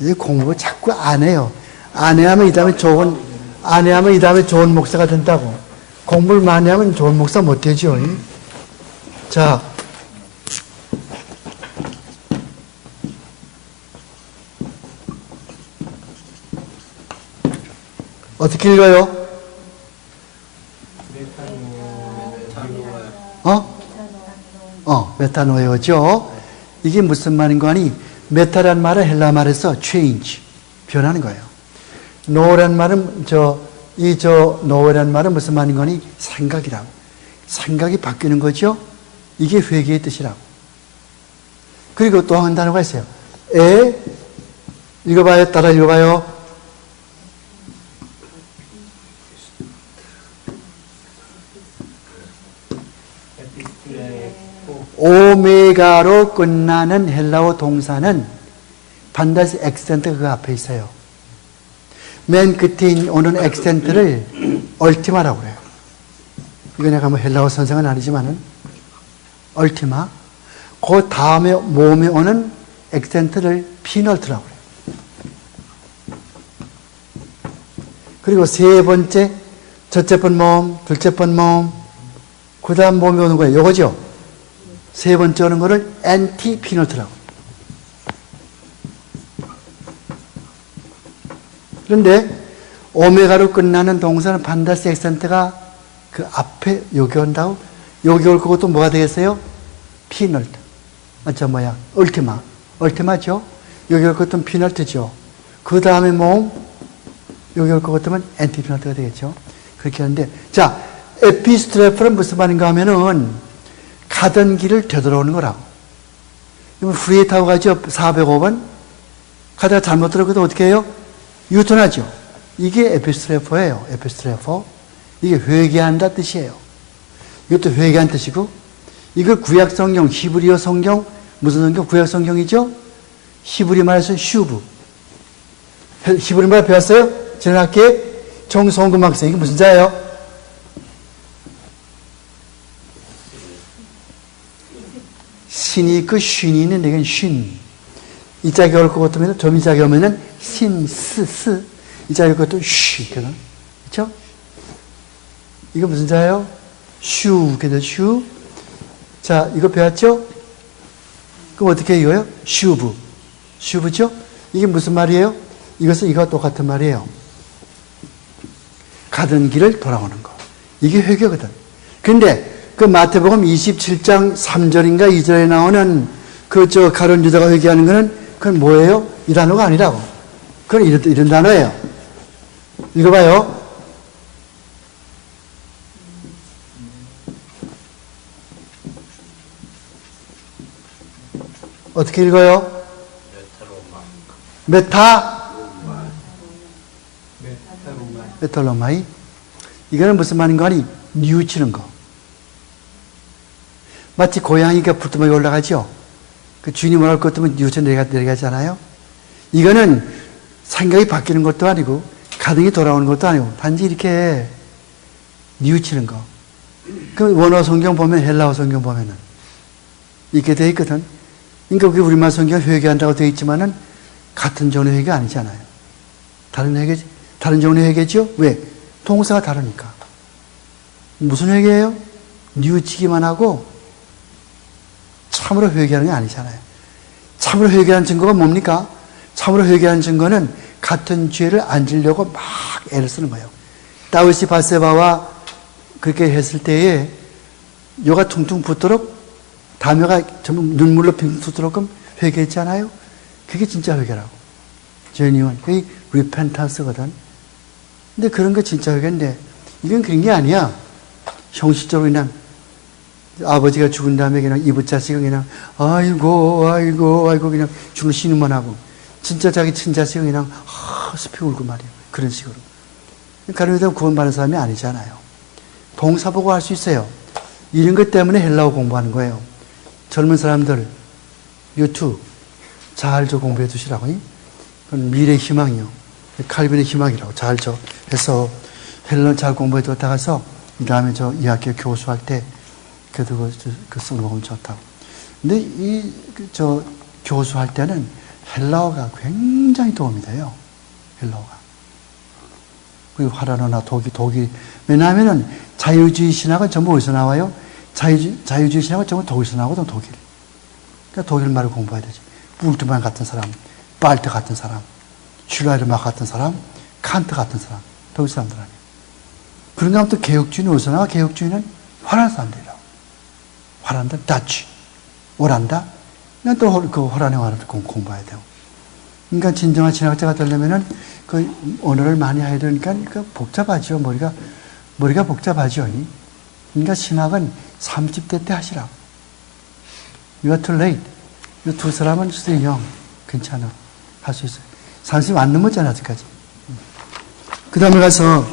이제 공부 자꾸 안 해요. 안 해야면 이 다음에 좋은 목사가 된다고. 공부를 많이 하면 좋은 목사 못 되죠. 자, 어떻게 읽어요? 메타노에오죠. 이게 무슨 말인 거 아니? 메타란 말은 헬라 말에서 change, 변하는 거예요. 노란 말은 노란 말은 무슨 말인 거니? 생각이라고. 생각이 바뀌는 거죠. 이게 회개의 뜻이라고. 그리고 또 한 단어가 있어요. 읽어봐요. 따라 읽어봐요. 오메가로 끝나는 헬라어 동사는 반드시 액센트가 그 앞에 있어요. 맨 끝에 오는 액센트를 얼티마라고 그래요. 이거 내가 뭐 헬라어 선생은 아니지만은 얼티마. 그 다음에 몸에 오는 액센트를 피널트라고 그래요. 그리고 세 번째, 첫째 번 모음, 둘째 번 모음, 그 다음 몸에 오는 거예요. 요거죠. 세 번째 오는 거를 엔티 피널트라고. 그런데 오메가로 끝나는 동사는 반드시 액센트가 그 앞에 여기 온다고. 여기 올 거고 또 뭐가 되겠어요? 피널트. 얼티마. 얼티마죠? 여기 올 것도 피널트죠. 그 다음에 모음, 여기 올 것 같으면 엔티 피널트가 되겠죠. 그렇게 하는데, 자, 에피스트레프는 무슨 말인가 하면은 가던 길을 되돌아오는 거라고. 후리에 타고 가죠. 405번. 가다가 잘못 들었거든 어떻게 해요? 유턴하죠. 이게 에피스트레퍼예요. 에피스트레퍼. 이게 회개한다 뜻이에요. 이것도 회개한 뜻이고, 이걸 구약 성경, 히브리어 성경, 무슨 성경? 구약 성경이죠? 히브리 말에서 슈브. 히브리 말 배웠어요? 지난 학기에 정성금 학생. 이게 무슨 자예요? 신이 그 쉰이 있는데 이건 쉰. 이 짝이 올 것 같으면 점이 짝이 오면은 신, 스. 이 짝이 올 것 같으면 쉬. 그렇죠? 이거 무슨 자예요? 슈. 그죠? 슈. 자, 이거 배웠죠? 그럼 어떻게 읽어요? 슈브. 슈브죠? 이게 무슨 말이에요? 이것은 이거와 똑같은 말이에요. 가던 길을 돌아오는 거. 이게 회개거든. 근데 그 마태복음 27장 3절인가 2절에 나오는 가룟 유다가 회개하는 거는 그건 뭐예요? 이 단어가 아니라고. 그건 이런 단어예요. 읽어봐요. 어떻게 읽어요? 메탈로마이. 이거는 무슨 말인가 하니? 뉘우치는 거. 마치 고양이가 불두멍에 올라가죠? 그 주인이 뭐랄 것 같으면 뉘우쳐 내려가잖아요? 이거는 생각이 바뀌는 것도 아니고, 가등이 돌아오는 것도 아니고, 단지 이렇게 뉘우치는 거. 그 원어 성경 보면, 헬라어 성경 보면은, 이렇게 되어 있거든. 그러니까 그게 우리말 성경 회개한다고 되어 있지만은, 같은 종류의 회개가 아니잖아요. 다른 종류의 회개죠? 왜? 동사가 다르니까. 무슨 회개예요? 뉘우치기만 하고, 참으로 회개하는 게 아니잖아요. 참으로 회개하는 증거가 뭡니까? 참으로 회개하는 증거는 같은 죄를 안 지려고 막 애를 쓰는 거예요. 다윗이 바세바와 그렇게 했을 때에 혀가 퉁퉁 붓도록 담요가 전부 눈물로 빙수도록 회개했잖아요. 그게 진짜 회개라고. genuine. 그게 repentance거든. 근데 그런 거 진짜 회개인데 이건 그런 게 아니야. 형식적으로 그냥 아버지가 죽은 다음에 그냥 이붓자식은 그냥 아이고 그냥 죽는 신음만 하고 진짜 자기 친자식은 그냥 숲이 울고 말이야. 그런 식으로. 가르쳐도 구원받는 사람이 아니잖아요. 동사 보고 할 수 있어요. 이런 것 때문에 헬라어 공부하는 거예요. 젊은 사람들 유튜브 잘 공부해 두시라고. 그건 미래의 희망이요. 칼빈의 희망이라고 잘 해서 헬라어 잘 공부해 뒀다가서 그 다음에 저 이 학교 교수할 때 그래도 그 써먹으면 좋다고. 근데 교수할 때는 헬라어가 굉장히 도움이 돼요. 헬라어가. 그리고 화라노나 독일. 왜냐하면은 자유주의 신학은 전부 어디서 나와요? 자유주의 신학은 전부 독일에서 나오거든, 독일. 그러니까 독일 말을 공부해야 되지. 불트만 같은 사람, 발트 같은 사람, 슐라이르마 같은 사람, 칸트 같은 사람. 독일 사람들 아니에요. 그런가 하면 또 개혁주의는 어디서 나와? 개혁주의는 화란 사람들이라고. 화란다, 다치, 오란다. 난 또 그 호란의 언어를 공부해야 돼요. 그러니까 진정한 신학자가 되려면은 그 언어를 많이 해야 되니까 복잡하죠. 머리가 복잡하죠. 그러니까 신학은 30대 때 하시라고. You are too late. 이 두 사람은 still young. 괜찮아. 할 수 있어요. 30 안 넘었잖아, 아직까지. 그 다음에 가서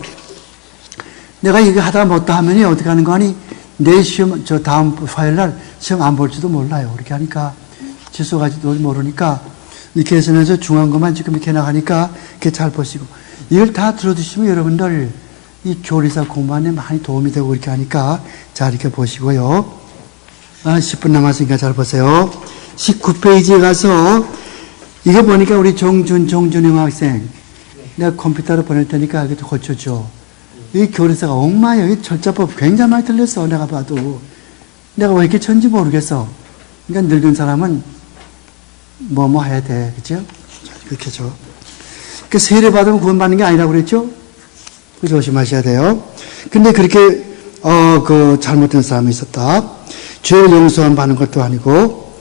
내가 이거 하다 못다 하면이 어떻게 하는 거 아니? 내 시험, 저 다음 화요일 날 시험 안 볼지도 몰라요. 그렇게 하니까 지수가지도 모르니까 이렇게 해서 중요한 것만 지금 이렇게 나가니까 이렇게 잘 보시고 이걸 다 들어두시면 여러분들 이 교리사 공부하는 데 많이 도움이 되고 이렇게 하니까 잘 이렇게 보시고요. 10분 남았으니까 잘 보세요. 19페이지에 가서 이거 보니까 우리 정준영 학생 내가 컴퓨터로 보낼 테니까 이것도 고쳐줘. 이 교리사가 엉망이에요. 이 절자법 굉장히 많이 틀렸어. 내가 봐도. 내가 왜 이렇게 쳤는지 모르겠어. 그러니까 늙은 사람은 뭐 해야 돼. 그죠? 그렇게 줘. 그 세례 받으면 구원받는 게 아니라고 그랬죠? 그 조심하셔야 돼요. 근데 그렇게, 잘못된 사람이 있었다. 죄를 용서함 받는 것도 아니고,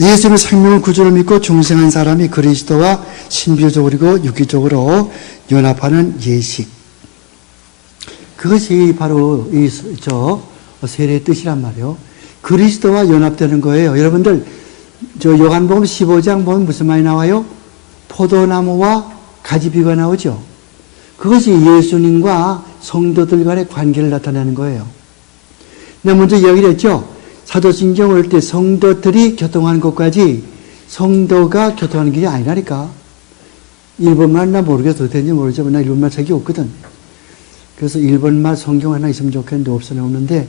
예수님의 생명을 구주를 믿고 중생한 사람이 그리스도와 신비적이고 유기적으로 연합하는 예식. 그것이 바로 세례의 뜻이란 말이에요. 그리스도와 연합되는 거예요. 여러분들, 요한복음 15장 보면 무슨 말이 나와요? 포도나무와 가지비가 나오죠. 그것이 예수님과 성도들 간의 관계를 나타내는 거예요. 내가 먼저 이야기를 했죠. 사도신경 올 때 성도들이 교통하는 것까지 성도가 교통하는 게 아니라니까. 일본말 나 모르겠어. 어땠는지 모르지만 나 일본말 책이 없거든. 그래서 일본말 성경 하나 있으면 좋겠는데 없어놓는데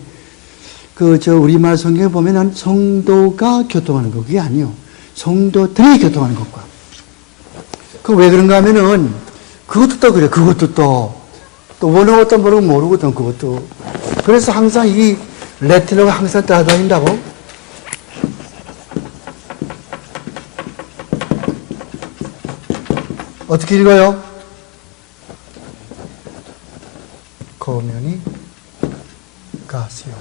우리말 성경에 보면은 성도가 교통하는 거 그게 아니요. 성도들이 교통하는 것과. 그 왜 그런가 하면은 그것도 또 그래. 그것도 또 원어 것도 모르거든 그것도. 그래서 항상 이 레틴어가 항상 따라다닌다고. 어떻게 읽어요? 거면이 가시오.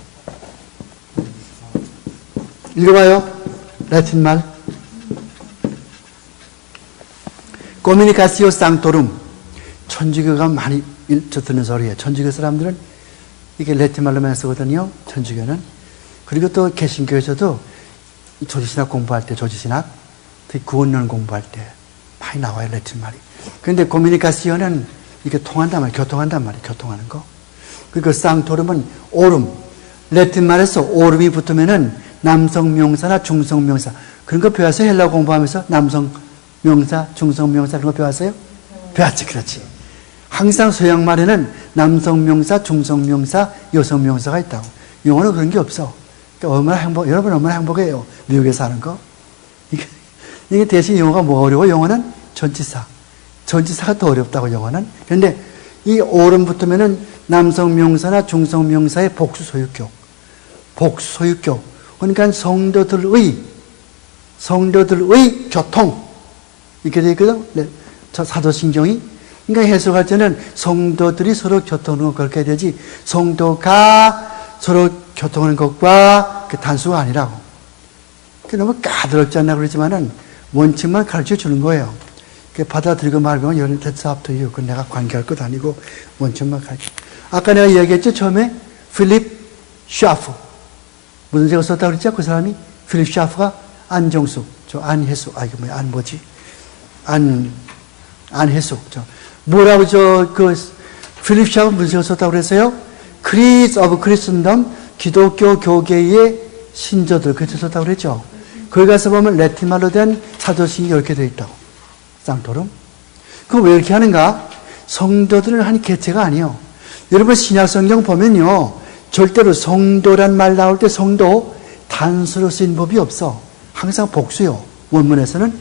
읽어봐요. 라틴말. 코미니카시오 상토룸. 천주교가 많이 듣는 소리예요. 천주교 사람들은 이게 라틴말로만 쓰거든요. 천주교는. 그리고 또 개신교에서도 조지신학 공부할 때, 조지신학, 특히 구원론 공부할 때 많이 나와요. 라틴말이. 그런데 코미니카시오는 이게 통한단 말이에요. 교통한단 말이에요. 교통하는 거. 그리고 쌍토름은 오름. 라틴말에서 오름이 붙으면은 남성 명사나 중성 명사. 그런 거 배웠어요? 헬라어 공부하면서 남성 명사, 중성 명사 그런 거 배웠어요? 배웠지. 그렇지. 항상 서양 말에는 남성 명사, 중성 명사, 여성 명사가 있다고. 영어는 그런 게 없어. 그러니까 여러분 얼마나 행복해요. 미국에 사는 거. 이게 대신 영어가 뭐 어려워? 영어는 전치사. 전치사가 더 어렵다고 영어는. 그런데 이 오름 붙으면은 남성 명사나 중성 명사의 복수 소유격. 복수 소유격. 그러니까 성도들의 교통. 이렇게 되어 있거든. 네. 사도신경이. 그러니까 해석할 때는 성도들이 서로 교통하는 것 그렇게 되지. 성도가 서로 교통하는 것과 그 단수가 아니라고. 너무 까다롭지 않나 그러지만은 원칙만 가르쳐 주는 거예요. 받아들이고 말고 여는 that's up to you. 그건 내가 관계할 것 아니고 원칙만 가르쳐. 아까 내가 이야기했죠. 처음에 필립 샤프. 무슨 책을 썼다고 그랬죠? 그 사람이 필립 샤프가 안정숙, 안혜숙, 안혜숙, 뭐라고 필립 샤프 무슨 책을 썼다고 그랬어요? Creeds of Christendom, 기독교 교계의 신조들, 그렇게 썼다고 그랬죠? 거기 가서 보면 라틴말로 된 사도신경이 이렇게 되어 있다고. 쌍토름. 그럼 왜 이렇게 하는가? 성도들은 한 개체가 아니에요. 여러분 신약성경 보면요. 절대로 성도란 말 나올 때 성도 단수로 쓰인 법이 없어. 항상 복수요. 원문에서는.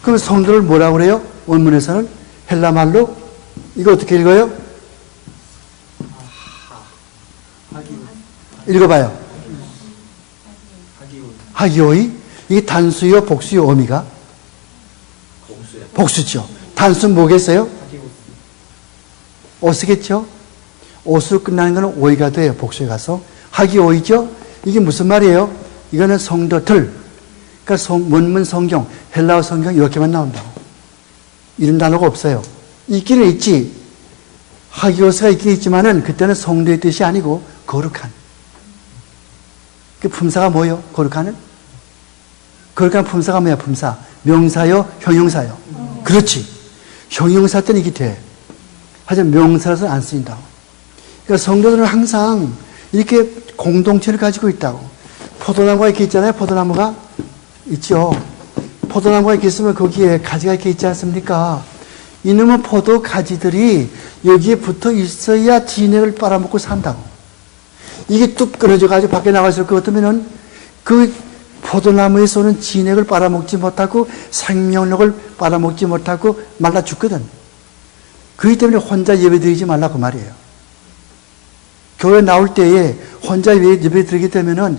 그럼 성도를 뭐라고 그래요? 원문에서는 헬라말로 이거 어떻게 읽어요? 읽어봐요. 하기오이. 이게 단수요, 복수요, 어미가? 복수죠. 단수는 뭐겠어요? 오스겠죠? 오스로 끝나는 것은 오이가 돼요. 복수에 가서. 학이 오이죠? 이게 무슨 말이에요? 이거는 성도들. 그러니까 원문 성경, 헬라어 성경 이렇게만 나온다고. 이런 단어가 없어요. 있기는 있지. 하기오스가 있긴 있지만은 그때는 성도의 뜻이 아니고 거룩한. 그 품사가 뭐예요? 거룩한은? 거룩한 품사가 뭐야? 품사. 명사요? 형용사요? 그렇지. 형용사 때는 이게 돼. 하지만 명사라서는 안 쓰인다고. 그러니까 성도들은 항상 이렇게 공동체를 가지고 있다고. 포도나무가 이렇게 있잖아요. 포도나무가 있죠. 포도나무가 이렇게 있으면 거기에 가지가 이렇게 있지 않습니까? 이놈의 포도 가지들이 여기에 붙어 있어야 진액을 빨아먹고 산다고. 이게 뚝 끊어져 가지고 밖에 나가실 것 같으면은 그 포도나무에서 오는 진액을 빨아먹지 못하고 생명력을 빨아먹지 못하고 말라 죽거든. 그렇기 때문에 혼자 예배드리지 말라고 말이에요. 교회 나올 때에 혼자 예배드리게 되면은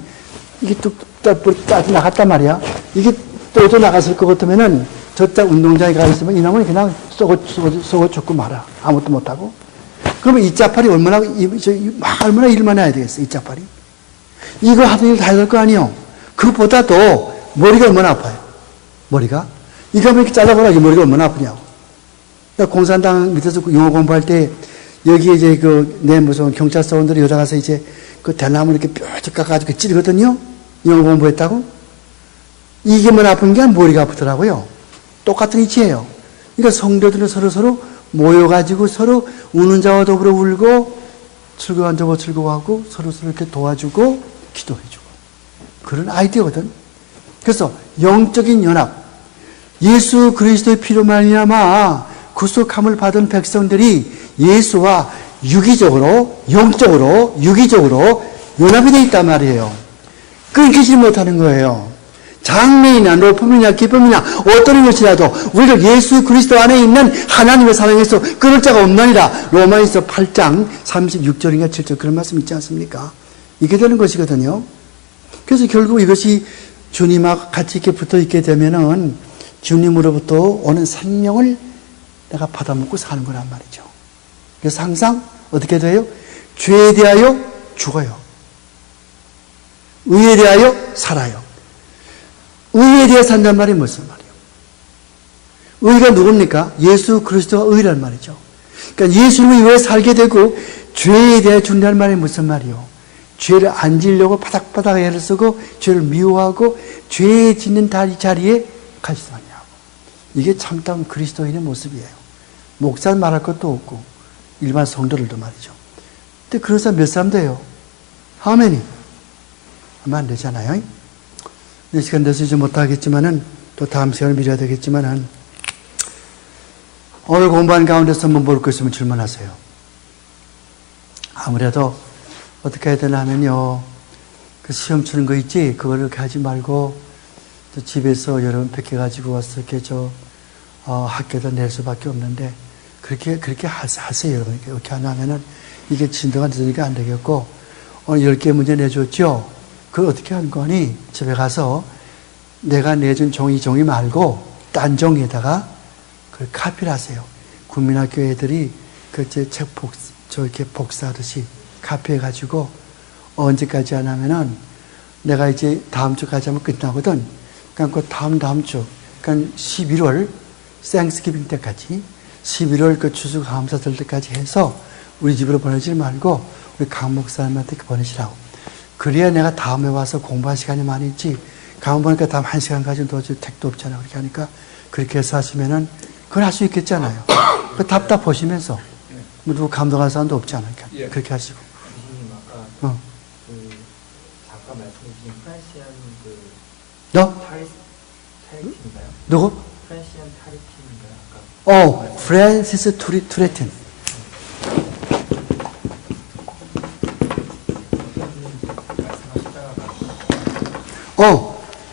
이게 뚝 나갔단 말이야. 이게 또 나갔을 것 같으면은 저쪽 운동장에 가 있으면 이놈은 그냥 썩어 죽고 말아. 아무것도 못하고. 그러면 이 짜파리 얼마나 일만 해야 되겠어, 이 짜파리. 이거 하던 일 다 해야 될 거 아니에요. 그보다도 머리가 얼마나 아파요. 머리가. 이거 한번 이렇게 잘라보라. 이 머리가 얼마나 아프냐고. 공산당 밑에서 영어 공부할 때 여기 이제 내 무슨 경찰서원들이 여자 가서 이제 그 대나무 이렇게 뾰족 깎아가지고 찌르거든요. 영어 공부했다고. 이게만 아픈 게 아니라 머리가 아프더라고요. 똑같은 이치예요. 그러니까 성도들은 서로 모여가지고 서로 우는 자와 더불어 울고 즐거운 자와 즐거워하고 서로 이렇게 도와주고 기도해주고 그런 아이디어거든. 그래서 영적인 연합, 예수 그리스도의 피로 말미암아 구속함을 받은 백성들이 예수와 유기적으로, 영적으로, 유기적으로 연합이 되어 있단 말이에요. 끊기지 못하는 거예요. 장래이나 높음이나 기쁨이나 어떤 것이라도 우리를 예수 그리스도 안에 있는 하나님의 사랑에서 끊을 자가 없나니라. 로마에서 8장 36절인가 7절 그런 말씀 있지 않습니까? 이게 되는 것이거든요. 그래서 결국 이것이 주님과 같이 이렇게 붙어 있게 되면은 주님으로부터 오는 생명을 내가 받아먹고 사는 거란 말이죠. 그래서 항상 어떻게 돼요? 죄에 대하여 죽어요. 의에 대하여 살아요. 의에 대해 산단 말이 무슨 말이에요? 의가 누굽니까? 예수 그리스도가 의란 말이죠. 그러니까 예수님을 위해 살게 되고 죄에 대해 죽는다는 말이 무슨 말이에요? 죄를 안 지려고 바닥바닥 애를 쓰고 죄를 미워하고 죄에 짓는 자리에 가시더냐고. 이게 참다운 그리스도인의 모습이에요. 목사는 말할 것도 없고 일반 성도들도 말이죠. 근데 그런 사람 몇 사람 돼요? 하면이 하면 안 되잖아요. 이 시간 돼서 이제 못하겠지만은 또 다음 시간을 미뤄야 되겠지만은 오늘 공부한 가운데서 한번 볼 거 있으면 질문하세요. 아무래도 어떻게 해야 되나 하면요. 그 시험 치는 거 있지? 그거를 하지 말고 또 집에서 여러분 뵙게 가지고 와서 이렇게 학교에다 낼 수밖에 없는데 그렇게 하세요, 여러분. 이렇게 안 하면은 이게 진도가 늦으니까 안 되겠고 오늘 10개 문제 내줬죠? 그걸 어떻게 하는 거니? 집에 가서 내가 내준 종이 말고 딴 종이에다가 그걸 카피를 하세요. 국민학교 애들이 책 이렇게 복사하듯이 카피해가지고 언제까지 안 하면은 내가 이제 다음 주까지 하면 끝나거든. 그러니까 그 다음 주, 그러니까 11월 땡스기빙 때까지 11월 그 추수감사 될 때까지 해서 우리 집으로 보내지 말고 우리 강 목사님한테 보내시라고. 그래야 내가 다음에 와서 공부할 시간이 많이 있지. 가면 보니까 다음 1시간 가지고 도저히 택도 없잖아. 그렇게 하니까 그렇게 해서 하시면은 그걸 할 수 있겠잖아요. 그 답답 보시면서 누구 감동할 사람도 없잖아. 그러니까 그렇게 하시고. 교수님 아까 잠깐 말씀해 주신 프란시안 타리틴인가요? 누구? 프란시안 타리틴인가요? 아까 프랜시스 투레틴.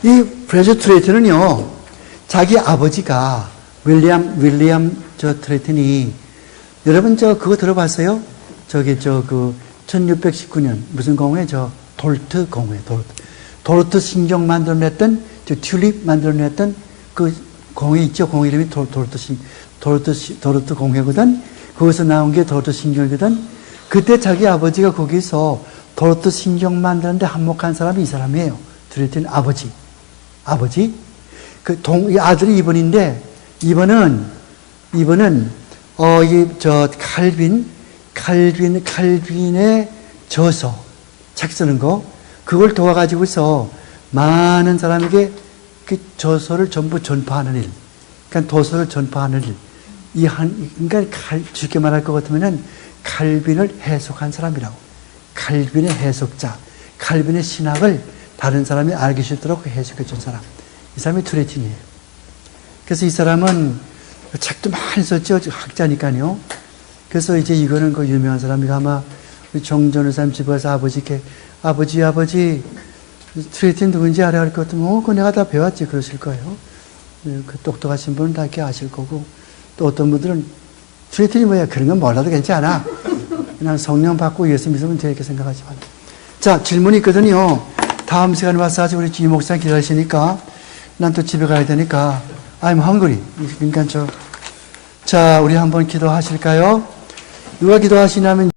이 프랜시스 투레틴은요, 자기 아버지가 윌리엄 트레틴이, 여러분 그거 들어봤어요? 1619년 무슨 공회? 도르트 공회. 도르트 신경 만들어냈던, 튤립 만들어냈던 그 공회 있죠? 공회 이름이 도르트 공회거든? 거기서 나온 게 도로트 신경이거든. 그때 자기 아버지가 거기서 도로트 신경 만드는데 한몫한 사람이 이 사람이에요. 트레틴 아버지. 이 아들이 2번인데, 2번은, 칼빈의 저서, 책 쓰는 거, 그걸 도와가지고서 많은 사람에게 그 저서를 전부 전파하는 일, 그러니까 도서를 전파하는 일, 그러니까 쉽게 말할 것 같으면은 칼빈을 해석한 사람이라고. 칼빈의 해석자, 칼빈의 신학을 다른 사람이 알기 쉽도록 해석해 준 사람. 이 사람이 투레틴이에요. 그래서 이 사람은 책도 많이 썼죠. 학자니까요. 그래서 이제 이거는 그 유명한 사람이 아마 정전우 사람 집에 가서 아버지, 투레틴 누군지 알아야 할 것 같으면, 그거 내가 다 배웠지. 그러실 거예요. 그 똑똑하신 분은 다 이렇게 아실 거고, 또 어떤 분들은 투레틴이 뭐야? 그런 건 몰라도 괜찮아. 그냥 성령 받고 예수 믿으면 돼. 이렇게 생각하지만. 자, 질문이 있거든요. 다음 시간에 와서 아직 우리 이 목사님 기다리시니까, 난 또 집에 가야 되니까, I'm hungry. 그러니까 자, 우리 한번 기도하실까요? 누가 기도하시냐면,